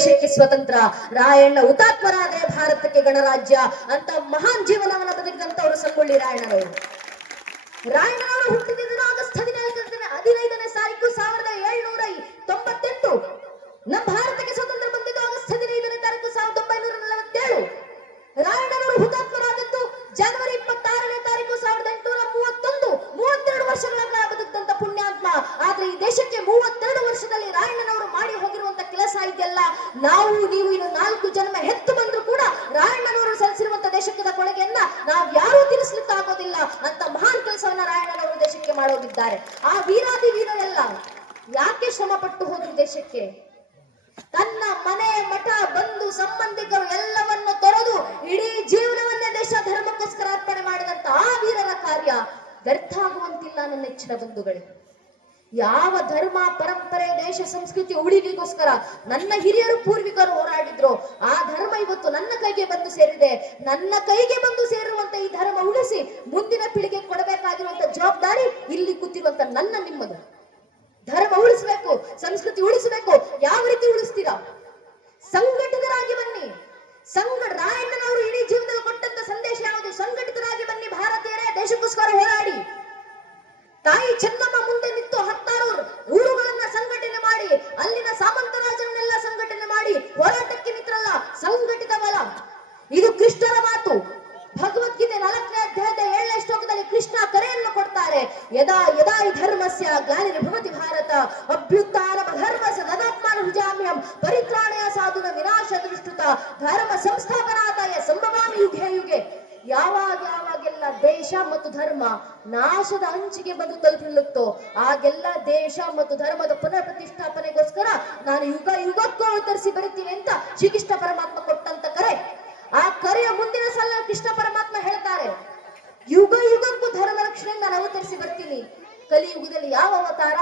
ದೇಶಕ್ಕೆ ಸ್ವತಂತ್ರ, ರಾಯಣ್ಣ ಹುತಾತ್ಮರಾದರೆ ಭಾರತಕ್ಕೆ ಗಣರಾಜ್ಯ ಅಂತ ಮಹಾನ್ ಜೀವನವನ್ನು ಬದುಕಿದಂತವರು ಸಂಗೊಳ್ಳಿ ರಾಯಣ್ಣನವರು. ರಾಯಣ್ಣನವರು ಹುಟ್ಟಿದ ಆಗಸ್ಟ್ 15ನೇ ತಾರೀಕು 1798. ನಮ್ಮ ಭಾರತಕ್ಕೆ ಸ್ವತಂತ್ರ ಬಂದಿದ್ದು ಆಗಸ್ಟ್ 15ನೇ ತಾರೀಕು 1947. ರಾಯಣ್ಣನವರು ಹುತಾತ್ಮರಾದದ್ದು ಜನವರಿ 26ನೇ ತಾರೀಕು 1831. 32 ವರ್ಷಗಳ ಕಾಲ ಬದುಕಿದಂತ ಪುಣ್ಯಾತ್ಮ. ಆದ್ರೆ ಈ ದೇಶಕ್ಕೆ 32 ವರ್ಷದಲ್ಲಿ ರಾಯಣ್ಣನವರು ಮಾಡಿ ಹೋಗಿರುವಂತ ಕೆಲಸ ಇದೆಯಲ್ಲ, ನಾವು ನೀವು ಇನ್ನು 4 ಜನ್ಮ ಹೆತ್ತು ಬಂದ್ರು ಕೂಡ ರಾಯಣ್ಣನವರು ಸಲ್ಲಿಸಿರುವಂತ ದೇಶಕ್ಕೆ ಕೊಡುಗೆಯನ್ನ ನಾವು ಯಾರೂ ತೀರಿಸಲಿಕ್ಕೆ ಆಗೋದಿಲ್ಲ ಅಂತ ಮಹಾನ್ ಕೆಲಸವನ್ನ ರಾಯಣ್ಣನವರು ದೇಶಕ್ಕೆ ಮಾಡೋಗಿದ್ದಾರೆ. ಆ ವೀರಾದಿ ವೀರರೆಲ್ಲ ಯಾಕೆ ಶ್ರಮ ಪಟ್ಟು ಹೋದ್ರು ದೇಶಕ್ಕೆ? ತನ್ನ ಮನೆ ಮಠ ಬಂಧು ಸಂಬಂಧಿಕರು ಎಲ್ಲವನ್ನು ತೊರೆದು ಇಡೀ ಜೀವನವನ್ನೇ ದೇಶ ಧರ್ಮಕ್ಕೋಸ್ಕರ ಅರ್ಪಣೆ ಮಾಡಿದಂತ ಆ ವೀರರ ಕಾರ್ಯ ವ್ಯರ್ಥ ಆಗುವಂತಿಲ್ಲ ನನ್ನ ನೆಚ್ಚಿನ ಬಂಧುಗಳೇ. ಯಾವ ಧರ್ಮ ಪರಂಪರೆ ದೇಶ ಸಂಸ್ಕೃತಿ ಉಳಿವಿಗೋಸ್ಕರ ನನ್ನ ಹಿರಿಯರು ಪೂರ್ವಿಕರು ಹೋರಾಡಿದ್ರು, ಆ ಧರ್ಮ ಇವತ್ತು ನನ್ನ ಕೈಗೆ ಬಂದು ಸೇರಿದೆ. ನನ್ನ ಕೈಗೆ ಬಂದು ಸೇರಿರುವಂತ ಈ ಧರ್ಮ ಉಳಿಸಿ ಮುಂದಿನ ಪೀಳಿಗೆ ಕೊಡಬೇಕಾಗಿರುವಂತ ಜವಾಬ್ದಾರಿ ಇಲ್ಲಿ ಕೂತಿರುವಂತ ನನ್ನ ನಿಮ್ಮದು. ಧರ್ಮ ಉಳಿಸಬೇಕು, ಸಂಸ್ಕೃತಿ ಉಳಿಸಬೇಕು. ಯಾವ ರೀತಿ ಉಳಿಸ್ತೀರಾ? ಸಂಘಟಿತರಾಗಿ ಬನ್ನಿ. ರಾಯಣ್ಣನವರು ಇಡೀ ಜೀವನದಲ್ಲಿ ಕೊಟ್ಟಂತ ಸಂದೇಶ ಯಾವುದು? ಸಂಘಟಿತರಾಗಿ ಬನ್ನಿ ಭಾರತೀಯರೇ, ದೇಶಕ್ಕೋಸ್ಕರ ಹೋರಾಡಿ. ತಾಯಿ ಚೆನ್ನಮ್ಮ ಮುಂದೆ ನಿಂತು 16 ಊರುಗಳನ್ನ ಸಂಘಟನೆ ಮಾಡಿ, ಅಲ್ಲಿನ ಸಾಮಂತರಾಜರನ್ನೆಲ್ಲ ಸಂಘಟನೆ ಮಾಡಿ ಹೋರಾಟಕ್ಕೆ ನಿಂತ್ರಲ್ಲ. ಸಂಘಟಿತ ಬಲ ಇದು ಕೃಷ್ಣನ ಮಾತು. ಭಗವದ್ಗೀತೆ 4ನೇ ಅಧ್ಯಾಯದ 7ನೇ ಶ್ಲೋಕದಲ್ಲಿ ಕೃಷ್ಣ ಕರೆಯನ್ನು ಕೊಡ್ತಾರೆ. ಯದಾ ಯದಾ ಹಿ ಧರ್ಮಸ್ಯ ಗ್ಲಾನಿರ್ಭವತಿ ಭಾರತ ಅಭ್ಯುತ್ಥಾನಂ ಧರ್ಮಸ್ಯ ತದಾತ್ಮಾನಂ ಭಜಾಮ್ಯಹಂ ಪರಿತ್ರಾಣಾಯ ಸಾಧುನ ವಿನಾಶ ದುಷ್ಟುತ ಧರ್ಮ ಸಂಸ್ಥಾಪನಾರ್ಥಾಯ ಸಂಭವಾಮಿ ಯುಗೆ ಯುಗೆ. ಯಾವಾಗೆಲ್ಲ ದೇಶ ಮತ್ತು ಧರ್ಮ ನಾಶದ ಅಂಚಿಗೆ ಬಂದು ತಲುಪಿರುತ್ತೋ ಆಗೆಲ್ಲ ದೇಶ ಮತ್ತು ಧರ್ಮದ ಪುನರ್ ಪ್ರತಿಷ್ಠಾಪನೆಗೋಸ್ಕರ ನಾನು ಯುಗಕ್ಕೂ ಅವತರಿಸಿ ಬರುತ್ತೀನಿ ಅಂತ ಶ್ರೀಕೃಷ್ಣ ಪರಮಾತ್ಮ ಕೊಟ್ಟಂತ ಕರೆ. ಆ ಕರೆಯ ಮುಂದಿನ ಸಲ ಕೃಷ್ಣ ಪರಮಾತ್ಮ ಹೇಳ್ತಾರೆ, ಯುಗಕ್ಕೂ ಧರ್ಮ ರಕ್ಷಣೆ ನಾನು ಅವತರಿಸಿ ಬರ್ತೀನಿ. ಕಲಿಯುಗದಲ್ಲಿ ಯಾವ ಅವತಾರ?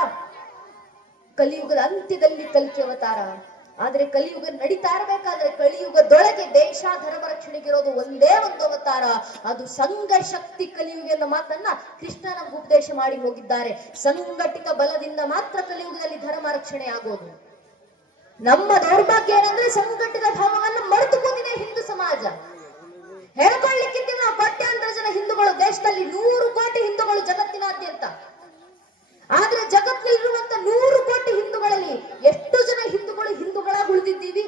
ಕಲಿಯುಗದ ಅಂತ್ಯದಲ್ಲಿ ಕಲ್ಕಿ ಅವತಾರ. ಆದ್ರೆ ಕಲಿಯುಗ ನಡೀತಾ ಇರಬೇಕಾದ್ರೆ ಕಲಿಯುಗದೊಳಗೆ ದೇಶ ಧರ್ಮ ರಕ್ಷಣೆಗಿರೋದು ಒಂದೇ ಒಂದು ಅವತಾರ, ಅದು ಸಂಘ ಶಕ್ತಿ ಕಲಿಯುಗ ಎನ್ನುವ ಮಾತನ್ನ ಕೃಷ್ಣ ನಮ್ಗೆ ಉಪದೇಶ ಮಾಡಿ ಹೋಗಿದ್ದಾರೆ. ಸಂಘಟಿತ ಬಲದಿಂದ ಮಾತ್ರ ಕಲಿಯುಗದಲ್ಲಿ ಧರ್ಮ ರಕ್ಷಣೆ ಆಗೋದು. ನಮ್ಮ ದೌರ್ಭಾಗ್ಯ ಏನಂದ್ರೆ ಸಂಘಟಿತ ಭಾವವನ್ನು ಮರೆತುಕೊಂಡಿದೆ ಹಿಂದೂ ಸಮಾಜ. ಹೇಳ್ಕೊಳ್ಳಿಕ್ಕಿದ್ದಿಲ್ಲ, ಕೋಟ್ಯಾಂತರ ಜನ ಹಿಂದೂಗಳು ದೇಶದಲ್ಲಿ, 100 ಕೋಟಿ ಹಿಂದೂಗಳು ಜಗತ್ತಿನಾದ್ಯಂತ. ಆದ್ರೆ ಜಗತ್ತಿನಲ್ಲಿರುವಂತ 100 ಕೋಟಿ ಹಿಂದೂಗಳಲ್ಲಿ ಎಷ್ಟು ಜನ ಹಿಂದೂಗಳಾಗಿ ಉಳಿದಿದ್ದೀವಿ?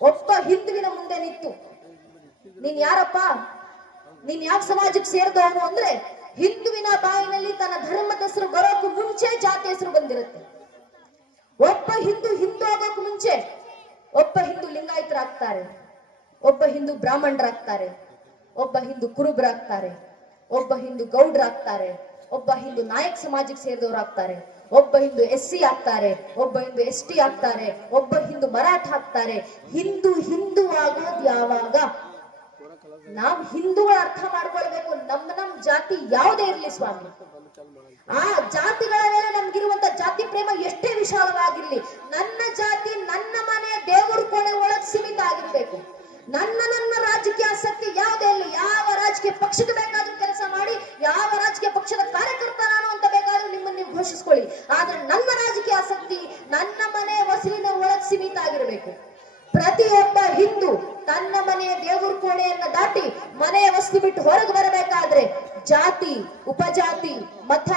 ಒಬ್ಬ ಹಿಂದುವಿನ ಮುಂದೆ ನಿಂತು ನೀನ್ ಯಾರಪ್ಪ, ನೀನ್ ಯಾವ ಸಮಾಜಕ್ಕೆ ಸೇರಿದವನು ಅಂದ್ರೆ ಹಿಂದುವಿನ ಬಾಯಿನಲ್ಲಿ ತನ್ನ ಧರ್ಮದ ಹೆಸರು ಬರೋಕು ಮುಂಚೆ ಜಾತಿ ಹೆಸರು ಬಂದಿರುತ್ತೆ. ಒಬ್ಬ ಹಿಂದೂ ಆಗೋಕು ಮುಂಚೆ ಒಬ್ಬ ಹಿಂದೂ ಲಿಂಗಾಯತರಾಗ್ತಾರೆ, ಒಬ್ಬ ಹಿಂದೂ ಬ್ರಾಹ್ಮಣರಾಗ್ತಾರೆ, ಒಬ್ಬ ಹಿಂದೂ ಕುರುಬರಾಗ್ತಾರೆ, ಒಬ್ಬ ಹಿಂದೂ ಗೌಡ್ರಾಗ್ತಾರೆ, ಒಬ್ಬ ಹಿಂದೂ ನಾಯಕ್ ಸಮಾಜಕ್ಕೆ ಸೇರಿದವರಾಗ್ತಾರೆ, ಒಬ್ಬ ಹಿಂದೂ SC ಆಗ್ತಾರೆ, ಒಬ್ಬ ಹಿಂದೂ ST ಆಗ್ತಾರೆ, ಒಬ್ಬ ಹಿಂದೂ ಮರಾಠ ಆಗ್ತಾರೆ. ಹಿಂದೂ ಆಗೋದು ಯಾವಾಗ? ನಾವು ಹಿಂದೂಗಳ ಅರ್ಥ ಮಾಡ್ಕೊಳ್ಬೇಕು. ನಮ್ಮ ಜಾತಿ ಯಾವುದೇ ಇರ್ಲಿ ಸ್ವಾಮಿ, ಆ ಜಾತಿಗಳ ಮೇಲೆ ನಮ್ಗಿರುವಂತ ಜಾತಿ ಪ್ರೇಮ ಎಷ್ಟೇ ವಿಶಾಲವಾಗಿರ್ಲಿ, ನನ್ನ ಜಾತಿ ನನ್ನ ಮನೆಯ ದೇವರ ಕೋಣೆ ಒಳಗೆ ಸೀಮಿತ ಆಗಿರ್ಬೇಕು. ನನ್ನ ರಾಜಕೀಯ ಆಸಕ್ತಿ ಯಾವುದೇ ಇಲ್ಲ. ಯಾವ ರಾಜಕೀಯ ಪಕ್ಷಕ್ಕೆ ಬೇಕಾದ್ರೂ ಕೆಲಸ ಮಾಡಿ, ಯಾವ ರಾಜಕೀಯ ಪಕ್ಷದ ಕಾರ್ಯಕರ್ತ ನಾನು ಅಂತ ಬೇಕಾದ್ರೂ ನಿಮ್ಮನ್ನು ನೀವು ಘೋಷಿಸ್ಕೊಳ್ಳಿ. ಆದ್ರೆ ನನ್ನ ರಾಜಕೀಯ ಆಸಕ್ತಿ ನನ್ನ ಮನೆ ಹೊಸಲಿನ ಒಳಗೆ ಸೀಮಿತ ಆಗಿರ್ಬೇಕು. ಪ್ರತಿಯೊಬ್ಬ ಹಿಂದೂ ತನ್ನ ಮನೆಯ ದೇವರ ಕೋಣೆಯನ್ನ ದಾಟಿ ಮನೆಯ ವಸ್ತು ಬಿಟ್ಟು ಹೊರಗೆ ಬರಬೇಕಾದ್ರೆ ಜಾತಿ, ಉಪಜಾತಿ, ಮತ,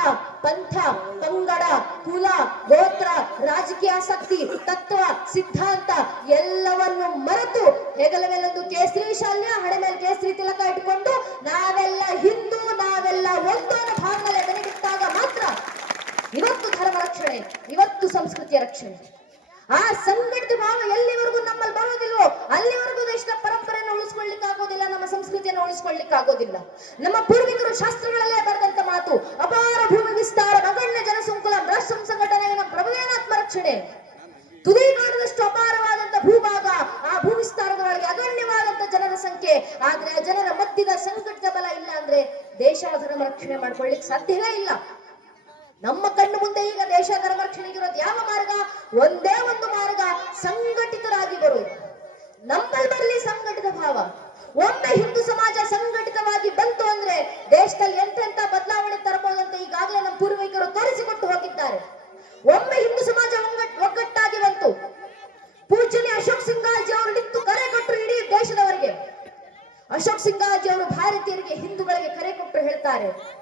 ಪಂಥ, ಪಂಗಡ, ಕುಲ, ಗೋತ್ರ, ರಾಜಕೀಯ ಆಸಕ್ತಿ, ತತ್ವ, ಸಿದ್ಧಾಂತ ಎಲ್ಲವನ್ನು ಮರೆತು ಹೆಗಲ ಮೇಲೊಂದು ಕೇಸರಿ ಶಾಲ್ಯ, ಹಣೆ ಮೇಲೆ ಕೇಸರಿ ತಿಲಕ ಇಟ್ಕೊಂಡು ನಾವೆಲ್ಲ ಹಿಂದೂ, ನಾವೆಲ್ಲ ಒಂದು ಅನ್ನೋ ಭಾವನೆ ಬೆನೆಗಿಟ್ಟಾಗ ಮಾತ್ರ ಇವತ್ತು ಧರ್ಮ ರಕ್ಷಣೆ, ಇವತ್ತು ಸಂಸ್ಕೃತಿಯ ರಕ್ಷಣೆ. ಆ ಸಂಘಟಿತ ಭಾವ ಎಲ್ಲಿವರೆಗೂ ನಮ್ಮಲ್ಲಿ ಬರೋದಿಲ್ವೋ ಅಲ್ಲಿವರೆಗೂ ದೇಶದ ಪರಂಪರೆಯನ್ನು ಉಳಿಸ್ಕೊಳ್ಳಿಕ್ಕೆ ಆಗೋದಿಲ್ಲ, ನಮ್ಮ ಸಂಸ್ಕೃತಿಯನ್ನು ಉಳಿಸ್ಕೊಳ್ಳಿಕ್ಕೆ ಆಗೋದಿಲ್ಲ. ನಮ್ಮ ಪೂರ್ವಿಕರು ಶಾಸ್ತ್ರಗಳಲ್ಲೇ ಬರೆದಂತ ಮಾತು, ಅಪಾರ ಭೂಮಿ ವಿಸ್ತಾರ, ನಗಣ್ಯ ಜನಸಂಕುಲ, ರಾಷ್ಟ್ರ ಸಂಘಟನೆ ಪ್ರಭುವೇನಾತ್ಮ ರಕ್ಷಣೆ. ತುದಿಗಾಣದಷ್ಟು ಅಪಾರವಾದಂತ ಭೂಭಾಗ, ಆ ಭೂವಿಸ್ತಾರದೊಳಗೆ ಅಗಣ್ಯವಾದಂತ ಜನರ ಸಂಖ್ಯೆ. ಆದ್ರೆ ಆ ಜನರ ಮಧ್ಯದ ಸಂಘಟಿತ ಬಲ ಇಲ್ಲ ಅಂದ್ರೆ ದೇಶ ಧರ್ಮ ರಕ್ಷಣೆ ಮಾಡ್ಕೊಳ್ಳಿಕ್ಕೆ ಸಾಧ್ಯವೇ ಇಲ್ಲ. ನಮ್ಮ ಕಣ್ಣು ಮುಂದೆ ಈಗ ದೇಶ ಧರ್ಮ ರಕ್ಷಣೆಗಿರೋದು ಯಾವ ಮಾರ್ಗ? ಒಂದೇ ಒಂದು ಮಾರ್ಗ, ಸಂಘಟಿತರಾಗಿ ಬರುವುದು. ನಮ್ಮಲ್ಲಿ ಬರಲಿ ಸಂಘಟಿತ ಭಾವ. ಒಮ್ಮೆ ಹಿಂದೂ ಸಮಾಜ ಸಂಘಟಿತವಾಗಿ ಬಂತು ಅಂದ್ರೆ ದೇಶದಲ್ಲಿ ಎಂತೆಂತ ಬದಲಾವಣೆ ತರಬಹುದು ಅಂತ ಈಗಾಗಲೇ ನಮ್ಮ ಪೂರ್ವಿಕರು ತೋರಿಸಿಕೊಟ್ಟು ಹೋಗಿದ್ದಾರೆ. ಒಮ್ಮೆ ಹಿಂದೂ ಸಮಾಜ ಒಗ್ಗಟ್ಟಾಗಿ ಬಂತು, ಹೇಳಿದ್ದಾರೆ,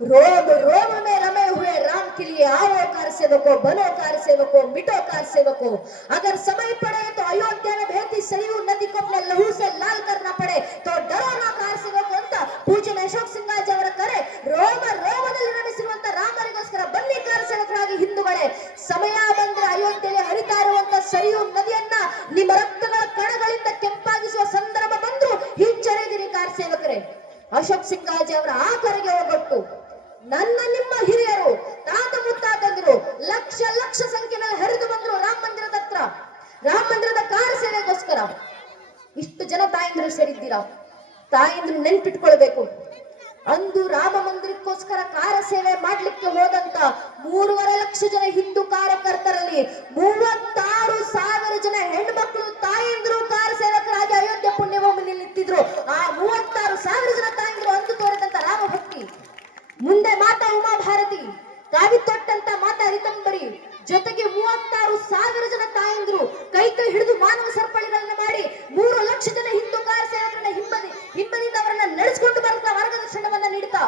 रोम रोम में रमे हुए राम के लिए आओ कार सेवको, बनो कार सेवको, मिटो कार सेवको। अगर समय पड़े तो अयोध्या में बहती सरयू नदी को अपने लहू से लाल करना पड़े तो डरो ना कार सेवको ಅಂತ ಪೂಜ್ಯ ಅಶೋಕ್ ಸಿಂಗಾಜಿ ಅವರ ಕರೆ. ರೋಮ ರೋಮದಲ್ಲಿ ರಮಿಸಿರುವಂತ ರಾಮರಿಗೋಸ್ಕರ ಬನ್ನಿ ಕಾರ ಸೇವಕರಾಗಿ ಹಿಂದೂಗಳೇ. ಸಮಯ ಬಂದ್ರೆ ಅಯೋಧ್ಯೆಯಲ್ಲಿ ಹರಿತಾ ಇರುವಂತ ಸರಿಯು ನದಿಯನ್ನ ನಿಮ್ಮ ರಕ್ತಗಳ ಕಣಗಳಿಂದ ಕೆಂಪಾಗಿಸುವ ಸಂದರ್ಭ ಬಂದ್ರು ಹಿಂಜರಿದಿರಿ ಕಾರ ಸೇವಕರೇ. ಅಶೋಕ್ ಸಿಂಗಾಜಿ ಅವರ ಆ ಕರೆಗೆ ಹೋಗೊಟ್ಟು ನನ್ನ ನಿಮ್ಮ ಹಿರಿಯರು ತಾತ ಮುತ್ತಾತಂದ್ರು ಲಕ್ಷ ಲಕ್ಷ ಸಂಖ್ಯೆಯಲ್ಲಿ ಹರಿದು ಬಂದ್ರು ರಾಮ ಮಂದಿರದ ಹತ್ರ, ರಾಮ ಮಂದಿರದ ಕಾರ ಸೇವೆಗೋಸ್ಕರ. ಇಷ್ಟು ಜನ ತಾಯಂದ್ರು ಸೇರಿದ್ದೀರಾ, ತಾಯಂದ್ರು ನೆನ್ಪಿಟ್ಕೊಳ್ಬೇಕು. ಅಂದು ರಾಮ ಮಂದಿರಕ್ಕೋಸ್ಕರ ಕಾರ ಸೇವೆ ಮಾಡ್ಲಿಕ್ಕೆ ಹೋದಂತ 3.5 ಲಕ್ಷ ಜನ ಹಿಂದೂ ಕಾರ್ಯಕರ್ತರಲ್ಲಿ 36,000 ಜನ ಹೆಣ್ಮಕ್ಳು ತಾಯಂದ್ರು ಕಾರ ಸೇವಕರಾಗಿ ಅಯೋಧ್ಯೆ ಪುಣ್ಯಭೂಮಿಯಲ್ಲಿ ನಿಂತಿದ್ರು. ಆ 36,000 ಜನ ತಾಯಂದ್ರು ಅಂದು ತೋರಿದಂತ ರಾಮ ಭಕ್ತಿ. ಮುಂದೆ ಮಾತಾ ಉಮಾ ಭಾರತಿ, ಕಾವಿ ತೊಟ್ಟಂತ ಮಾತಾ ರಿತಂಬರಿ, ಜೊತೆಗೆ 36,000 ಜನ ತಾಯಂದ್ರು ಕೈ ಹಿಡಿದು ಮಾನವ ಸರಪಳಿಗಳನ್ನ ಮಾಡಿ 3 ಲಕ್ಷ ಜನ ಹಿಂದೂ ಕಾರ ಸೇವಕರನ್ನ ಹಿಂಬದಿಯಿಂದ ಅವರನ್ನ ನಡೆಸಿಕೊಂಡು ಬರ್ತಾ ಮಾರ್ಗದರ್ಶನವನ್ನ ನೀಡುತ್ತಾ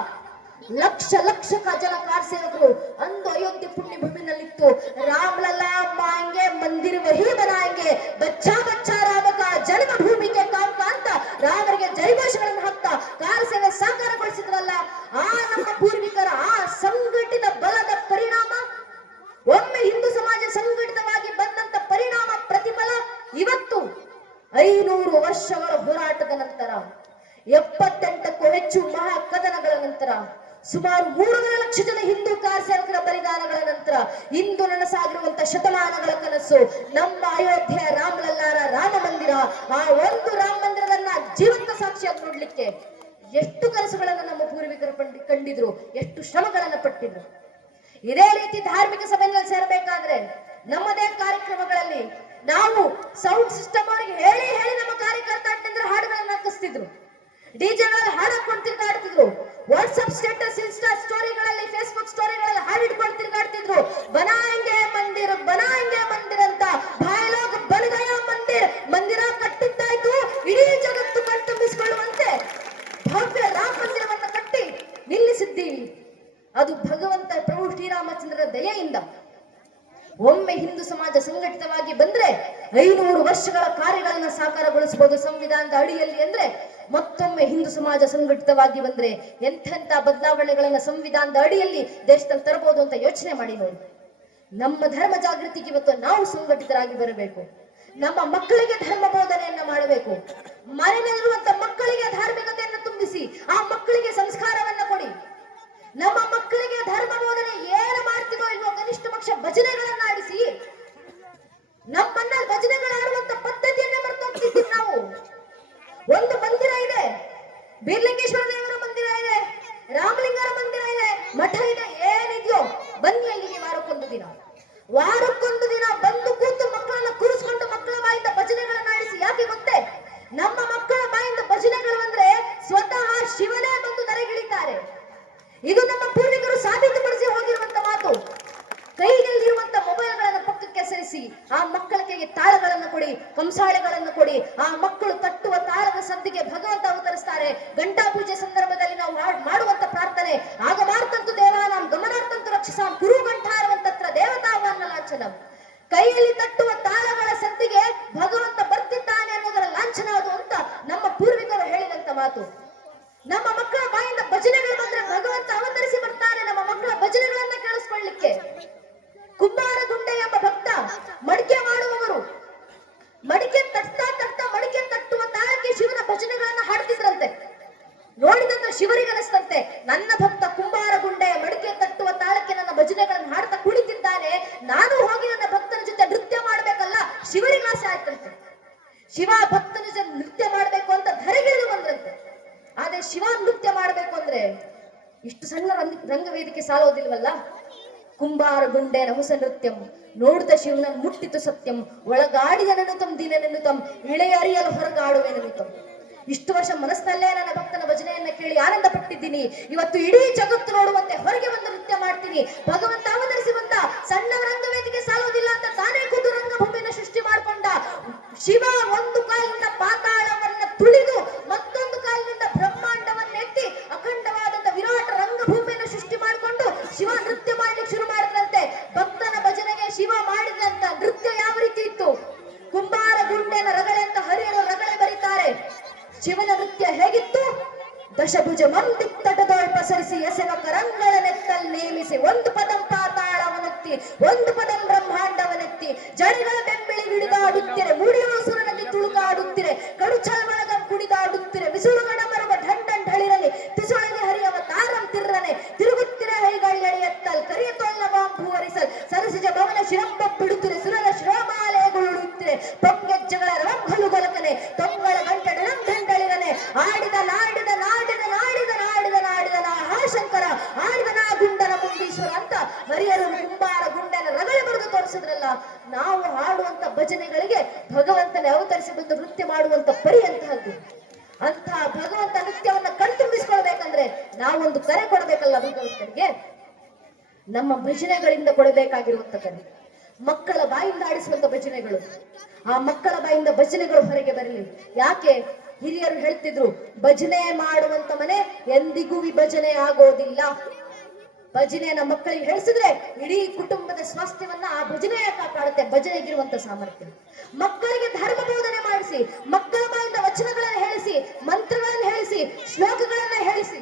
ಲಕ್ಷ ಲಕ್ಷ ಜನ ಕಾರ ಸೇವಕರು ಅಂದು ಅಯೋಧ್ಯೆ ಪುಣ್ಯ ಭೂಮಿನಲ್ಲಿತ್ತು. ರಾಮಲಲ್ಲಾ ಮಾಂಗೆ ಮಂದಿರ ವಹಿ ಬನಾಯಂಗೆ, ಬಚ್ಚಾ ಬಚ್ಚಾ ರಾಮ ಕಾ ಜನ್ಮ ಭೂಮಿಗೆ ಕಾಮ್ ಕಾ ಅಂತ ರಾಮರಿಗೆ ಜೈಘೋಷಗಳನ್ನು ಹಾಕ್ತಾ ಕಾರ ಸೇವೆ ಸಾಕಾರಗೊಳಿಸಿದ್ರಲ್ಲ. ಆ ನಮ್ಮ ಪೂರ್ವಿಕರ ಆ ಸಂಘಟಿತ ಬಲದ ಪರಿಣಾಮ, ಒಮ್ಮೆ ಹಿಂದೂ ಸಮಾಜ ಸಂಘಟಿತವಾಗಿ ಬಂದಂತ ಪರಿಣಾಮ ಪ್ರತಿಫಲ ಇವತ್ತು 500 ವರ್ಷಗಳ ಹೋರಾಟದ ನಂತರ, 78ಕ್ಕೂ ಹೆಚ್ಚು ಮಹಾ ಕದನಗಳ ನಂತರ, ಸುಮಾರು 3.5 ಲಕ್ಷ ಜನ ಹಿಂದೂ ಕಾರ ಸೇವಕರ ಬಲಿದಾನಗಳ ನಂತರ ಇಂದು ನನಸಾಗಿರುವಂತ ಶತಮಾನಗಳ ಕನಸು ನಮ್ಮ ಅಯೋಧ್ಯೆಯ ರಾಮಲಲ್ಲಾರ ರಾಮ ಮಂದಿರ. ಆ ಒಂದು ರಾಮ ಮಂದಿರದನ್ನ ಜೀವಂತ ಸಾಕ್ಷಿಯಾಗಿ ನೋಡ್ಲಿಕ್ಕೆ ಎಷ್ಟು ಕನಸುಗಳನ್ನ ನಮ್ಮ ಪೂರ್ವಿಕರು ಕಂಡಿದ್ರು, ಎಷ್ಟು ಶ್ರಮಗಳನ್ನ ಪಟ್ಟಿದ್ರು. ಇದೇ ರೀತಿ ಧಾರ್ಮಿಕ ಸಭೆಯಲ್ಲಿ ಸೇರಬೇಕಾದ್ರೆ ನಮ್ಮದೇ ಕಾರ್ಯಕ್ರಮಗಳಲ್ಲಿ ನಾವು ಸೌಂಡ್ ಸಿಸ್ಟಮ್ ಅವರಿಗೆ ಹೇಳಿ ಹೇಳಿ ನಮ್ಮ ಕಾರ್ಯಕರ್ತ ಅಣ್ಣಂದ್ರೆ ಹಾಡುಗಳನ್ನ ಹಾಕಿಸ್ತಿದ್ರು, ಡಿಜೆಗಳಲ್ಲಿ ಹಾಡು ಹಾಕೊಂಡು ತಿರ್ಗಾಡ್ತಿದ್ರು, ವಾಟ್ಸ್ಆಪ್ ಸ್ಟೇಟಸ್, ಇನ್ಸ್ಟಾ ಸ್ಟೋರಿಗಳಲ್ಲಿ, ಫೇಸ್ಬುಕ್ ಸ್ಟೋರಿಗಳಲ್ಲಿ ಹಾಡು ಹಿಡ್ಕೊಂಡು ತಿರ್ಗಾಡ್ತಿದ್ರು. ಬನಾಯಂಗೆ ಮಂದಿರ ಅಂತ ಬಾಯಲೋಗ ಬನಗಯ ಮಂದಿರ ಕಟ್ಟಿದ್ದಾಯ್ತು, ಇಡೀ ಜಗತ್ತು ಕಣ್ತುಂಬಿಸಿಕೊಳ್ಳುವಂತೆ ಭವ್ಯ ರಾಮ ಮಂದಿರವನ್ನ ಕಟ್ಟಿ ನಿಲ್ಲಿಸಿದ್ದೀವಿ. ಅದು ಭಗವಂತ ಪ್ರಭು ಶ್ರೀರಾಮಚಂದ್ರರ ದಯೆಯಿಂದ. ಒಮ್ಮೆ ಹಿಂದೂ ಸಮಾಜ ಸಂಘಟಿತವಾಗಿ ಬಂದ್ರೆ 500 ವರ್ಷಗಳ ಕಾರ್ಯಗಳನ್ನ ಸಾಕಾರಗೊಳಿಸಬಹುದು ಸಂವಿಧಾನದ ಅಡಿಯಲ್ಲಿ. ಅಂದ್ರೆ ಮತ್ತೊಮ್ಮೆ ಹಿಂದೂ ಸಮಾಜ ಸಂಘಟಿತವಾಗಿ ಬಂದ್ರೆ ಎಂತೆಂತ ಬದಲಾವಣೆಗಳನ್ನ ಸಂವಿಧಾನದ ಅಡಿಯಲ್ಲಿ ದೇಶದಲ್ಲಿ ತರಬಹುದು ಅಂತ ಯೋಚನೆ ಮಾಡಿ ನೋಡಿ. ನಮ್ಮ ಧರ್ಮ ಜಾಗೃತಿಗೆ ಇವತ್ತು ನಾವು ಸಂಘಟಿತರಾಗಿ ಬರಬೇಕು. ನಮ್ಮ ಮಕ್ಕಳಿಗೆ ಧರ್ಮ ಬೋಧನೆಯನ್ನ ಮಾಡಬೇಕು. ಮನೆಯಲ್ಲಿರುವಂತ ಮಕ್ಕಳಿಗೆ ಧಾರ್ಮಿಕತೆಯನ್ನು ತುಂಬಿಸಿ ಆ ಮಕ್ಕಳಿಗೆ ಸಂಸ್ಕಾರವನ್ನ ಕೊಡಿ. ನಮ್ಮ ಮಕ್ಕಳಿಗೆ ಧರ್ಮ ಬೋಧನೆ ಏನು ಮಾಡ್ತೀವೋ ಇಲ್ವೋ ಕನಿಷ್ಠ ಪಕ್ಷ ಭಜನೆಗಳನ್ನ ಆಡಿಸಿ. ನಮ್ಮನ್ನ ಭಜನೆಗಳು ಆಡುವಂತ ಪದ್ಧತಿಯನ್ನೇ ಮರೆತು ಹೋಗ್ತಿದ್ದೀವಿ ನಾವು. ಒಂದು ಮಂದಿರ ಇದೆ, ಬೀರ್ಲಿಂಗೇಶ್ವರ ದೇವರ ಮಂದಿರ ಇದೆ, ರಾಮಲಿಂಗರ ಮಂದಿರ ಇದೆ, ಮಠ ಇದೆ, ಏನಿದೆಯೋ ಬನ್ನಿ ಅಲ್ಲಿಗೆ ವಾರಕ್ಕೊಂದು ದಿನ ಬಂದು ಕೂತು ಮಕ್ಕಳನ್ನ ಕೂರಿಸ್ಕೊಂಡು ಮಕ್ಕಳ ಬಾಯಿಂದ ಭಜನೆಗಳನ್ನ ಆಡಿಸಿ. ಯಾಕೆ ಗೊತ್ತೇ? ನಮ್ಮ ಮಕ್ಕಳ ಬಾಯಿಂದ ಭಜನೆಗಳು ಅಂದ್ರೆ ಸ್ವತಃ ಶಿವನೇ ಬಂದು ದರೆಗಿಳಿತಾರೆ. ಇದು ನಮ್ಮ ಪೂರ್ವಿಕರು ಸಾಬೀತುಪಡಿಸಿ ಹೋಗಿರುವಂತ ಮಾತು. ಕೈಯಲ್ಲಿರುವಂತ ಮೊಬೈಲ್ಗಳನ್ನು ಪಕ್ಕಕ್ಕೆ ಸರಿಸಿ ಆ ಮಕ್ಕಳ ಕೈಗೆ ತಾಳಗಳನ್ನು ಕೊಡಿ, ಕಂಸಾಳೆಗಳನ್ನು ಕೊಡಿ. ಆ ಮಕ್ಕಳು ತಟ್ಟುವ ತಾಳದ ಸಂದಿಗೆ ಭಗವಂತ ಅವತರಿಸ್ತಾರೆ. ಗಂಟಾ ಪೂಜೆ ಸಂದರ್ಭದಲ್ಲಿ ನಾವು ಮಾಡುವಂತ ಪ್ರಾರ್ಥನೆ ಆಗ ಮಾರ್ತಂತು ದೇವಾನಾಂ ಗಮನಾರ್ಥಂತು ರಕ್ಷಸಾಂ ಕುರು ಗಂಟಾರವಂತತ್ರ ದೇವತಾವಾನ್ನ ಲಾಂಛನಂ. ಕೈಯಲ್ಲಿ ತಟ್ಟುವ ತಾಳಗಳ ಸಂದಿಗೆ ಭಗವಂತ ಬರ್ತಿದ್ದಾನೆ ಅನ್ನೋದರ ಲಾಂಛನ ಅದು ಅಂತ ನಮ್ಮ ಪೂರ್ವಿಕರು ಹೇಳಿದಂತ ಮಾತು. ನಮ್ಮ ಮಕ್ಕಳ ಬಾಯಿಂದ ಭಜನೆಗಳು ಬಂದ್ರೆ ಭಗವಂತ ಅವತರಿಸಿ ಬರ್ತಾನೆ ನಮ್ಮ ಮಕ್ಕಳ ಭಜನೆಗಳನ್ನ ಕೇಳಿಸ್ಕೊಳ್ಳಿಕ್ಕೆ. ಕುಂಬಾರ ಗುಂಡೆ ಎಂಬ ಭಕ್ತ ಮಡಿಕೆ ಮಾಡುವವರು ಮಡಿಕೆ ಮಡಿಕೆ ತಟ್ಟುವ ತಾಳಕ್ಕೆ ಶಿವನ ಭಜನೆಗಳನ್ನ ಹಾಡ್ತಿದ್ರಂತೆ. ನೋಡಿದಂತ ಶಿವರಿಗೆ ಅನಿಸ್ತಂತೆ, ನನ್ನ ಭಕ್ತ ಕುಂಬಾರ ಗುಂಡೆ ಮಡಿಕೆ ತಟ್ಟುವ ತಾಳಕ್ಕೆ ನನ್ನ ಭಜನೆಗಳನ್ನು ಹಾಡ್ತಾ ಕುಳಿತಿದ್ದಾನೆ, ನಾನು ಹೋಗಿ ನನ್ನ ಭಕ್ತನ ಜೊತೆ ನೃತ್ಯ ಮಾಡ್ಬೇಕಲ್ಲ. ಶಿವರಿಗೆ ಆಸೆ ಆಯ್ತಂತೆ, ಶಿವ ಭಕ್ತನ ಜೊತೆ ನೃತ್ಯ ಮಾಡ್ಬೇಕು ಅಂತ ಧರೆಗಿಳಿದು ಬಂದ್ರಂತೆ. ಆದ್ರೆ ಶಿವ ನೃತ್ಯ ಮಾಡ್ಬೇಕು ಅಂದ್ರೆ ಇಷ್ಟು ಸಣ್ಣ ರಂಗವೇದಿಕೆ ಸಾಲೋದಿಲ್ವಲ್ಲ. ಕುಂಬಾರ ಗುಂಡೆನ ಹೊಸ ನೃತ್ಯಂ ನೋಡಿದ ಶಿವನ ಮುಟ್ಟಿತು ಸತ್ಯಂ, ಒಳಗಾಡಿದ ನೆನುತಂ ದಿನ ನೆನುತಂ ಇಳೆಯರಿಯಲು ಹೊರಗಾಡುವೆ ನೆನುತಂ. ಇಷ್ಟು ವರ್ಷ ಮನಸ್ಸಿನಲ್ಲೇ ನನ್ನ ಭಕ್ತನ ಭಜನೆಯನ್ನ ಕೇಳಿ ಆನಂದ ಪಟ್ಟಿದ್ದೀನಿ. ಇವತ್ತು ಇಡೀ ಜಗತ್ತು ನೋಡುವಂತೆ ಹೊರಗೆ ಬಂದು ನೃತ್ಯ ಮಾಡ್ತೀನಿ. ಭಗವಂತ ಅವತರಿಸಿ ಬಂದ, ಸಣ್ಣ ರಂಗವೇದಿಕೆ ಸಾಲೋದಿಲ್ಲ ಅಂತ ತಾನೇ ಖುದ್ದು ರಂಗಭೂಮಿಯನ್ನು ಸೃಷ್ಟಿ ಮಾಡಿಕೊಂಡ ಶಿವ ಒಂದು ಕಾಲಿನಿಂದ ಪಾತಾಳವನ್ನ ತುಳಿದು ಮತ್ತೊಂದು ಕಾಲಿನಿಂದ ಬ್ರಹ್ಮಾಂಡವನ್ನ ಎತ್ತಿ ಅಖಂಡವಾದಂತ ವಿರಾಟ ಶಿವನ ನೃತ್ಯ ಹೇಗಿತ್ತು? ದಶಭುಜ ಮಂದಿತ್ತಟದೋಳ್ ಪಸರಿಸಿ ಎಸೆವ ಕರಂಗಳ ನೆತ್ತಲ್ ನೇಮಿಸಿ ಒಂದು ಪದಂ ಪಾತಾಳವನೆತ್ತಿ ಒಂದು ಪದಂ ಬ್ರಹ್ಮಾಂಡವನೆತ್ತಿ ಜಡಿಗಳ ಬೆಂಬಳಿ ಹಿಡಿದಾಡುತ್ತಿರೆ ಮುಡಿಯುವ ಸುರನಲ್ಲಿ ತುಳುಕಾಡುತ್ತಿರೆ ಕಡು ಚಳವಳಗಂ ಕುಣಿದಾಡುತ್ತಿರೆ ಬಿಸುಳುಗಣ ಮರವ ಢಂಡನ್ ಢಳಿರಲಿ ತಿಸುಳಗೆ ಹರಿಯವ ತಾರಂ ತಿರ್ರನೆ ತಿರುಗುತ್ತಿರೆ ಹೈಗಳೆಯತ್ತಲ್ ಕರಿಯ ತೊಳ್ಳ ಬಾಂಬುವರಿಸಲ್ ಸರಸಿಜ ಭವನ ಶಿರಂಬ ಬಿಡುತ್ತಿರೆ ಸುರರ ಶ್ರೋಮಾಲಯಗೊಳ್ಳುತ್ತಿರೆ ಪೊಂಗೆಜ್ಜಗಳ ರಂಭಲು ಗೊಲಕನೆ ತೊಂಗಳ ಗಂಟೆ ಢಂಢಳಿರನೆ ಆಡಿದ ನಾಡಿದ ನಾಡಿದ ನಾಡಿದ ನಾಡಿದ ನಾಡಿದ ಶಂಕರ ಆಡಿದ ನಾ ಗುಂಡನ ಮುಂದೀಶ್ವರ ಅಂತ ಹರಿಯರು ಕುಂಬಾರ ಗುಂಡನ ರಗಳೆ ಬರೆದು ತೋರಿಸಿದ್ರಲ್ಲ. ನಾವು ಹಾಡುವಂತ ಭಜನೆಗಳಿಗೆ ಭಗವಂತನೇ ಅವತರಿಸಿ ಬಂದು ನೃತ್ಯ ಮಾಡುವಂತ ಪರಿ ಅಂತಹದ್ದು. ಅಂತಹ ಭಗವಂತ ನೃತ್ಯವನ್ನ ಕಣ್ತುಂಬಿಸ್ಕೊಳ್ಬೇಕಂದ್ರೆ ನಾವೊಂದು ಕರೆ ಕೊಡಬೇಕಲ್ಲ ಭಗವಂತನಿಗೆ. ನಮ್ಮ ಭಜನೆಗಳಿಂದ ಕೊಡಬೇಕಾಗಿರುವಂತ ಕರೆ ಮಕ್ಕಳ ಬಾಯಿಂದ ಆಡಿಸುವಂತ ಭಜನೆಗಳು. ಆ ಮಕ್ಕಳ ಬಾಯಿಂದ ಭಜನೆಗಳು ಹೊರಗೆ ಬರಲಿ. ಯಾಕೆ? ಹಿರಿಯರು ಹೇಳ್ತಿದ್ರು, ಭಜನೆ ಮಾಡುವಂತ ಮನೆ ಎಂದಿಗೂ ವಿಭಜನೆ ಆಗೋದಿಲ್ಲ. ಭಜನೆಯನ್ನ ಮಕ್ಕಳಿಗೆ ಹೇಳಿಸಿದ್ರೆ ಇಡೀ ಕುಟುಂಬದ ಸ್ವಾಸ್ಥ್ಯವನ್ನ ಆ ಭಜನೆಯ ಕಾಪಾಡುತ್ತೆ. ಭಜನೆಗಿರುವಂತ ಸಾಮರ್ಥ್ಯ. ಮಕ್ಕಳಿಗೆ ಧರ್ಮ ಬೋಧನೆ ಮಾಡಿಸಿ, ಮಕ್ಕಳ ಬಾಯಿಂದ ವಚನಗಳನ್ನ ಹೇಳಿಸಿ, ಮಂತ್ರಗಳನ್ನ ಹೇಳಿಸಿ, ಶ್ಲೋಕಗಳನ್ನ ಹೇಳಿಸಿ.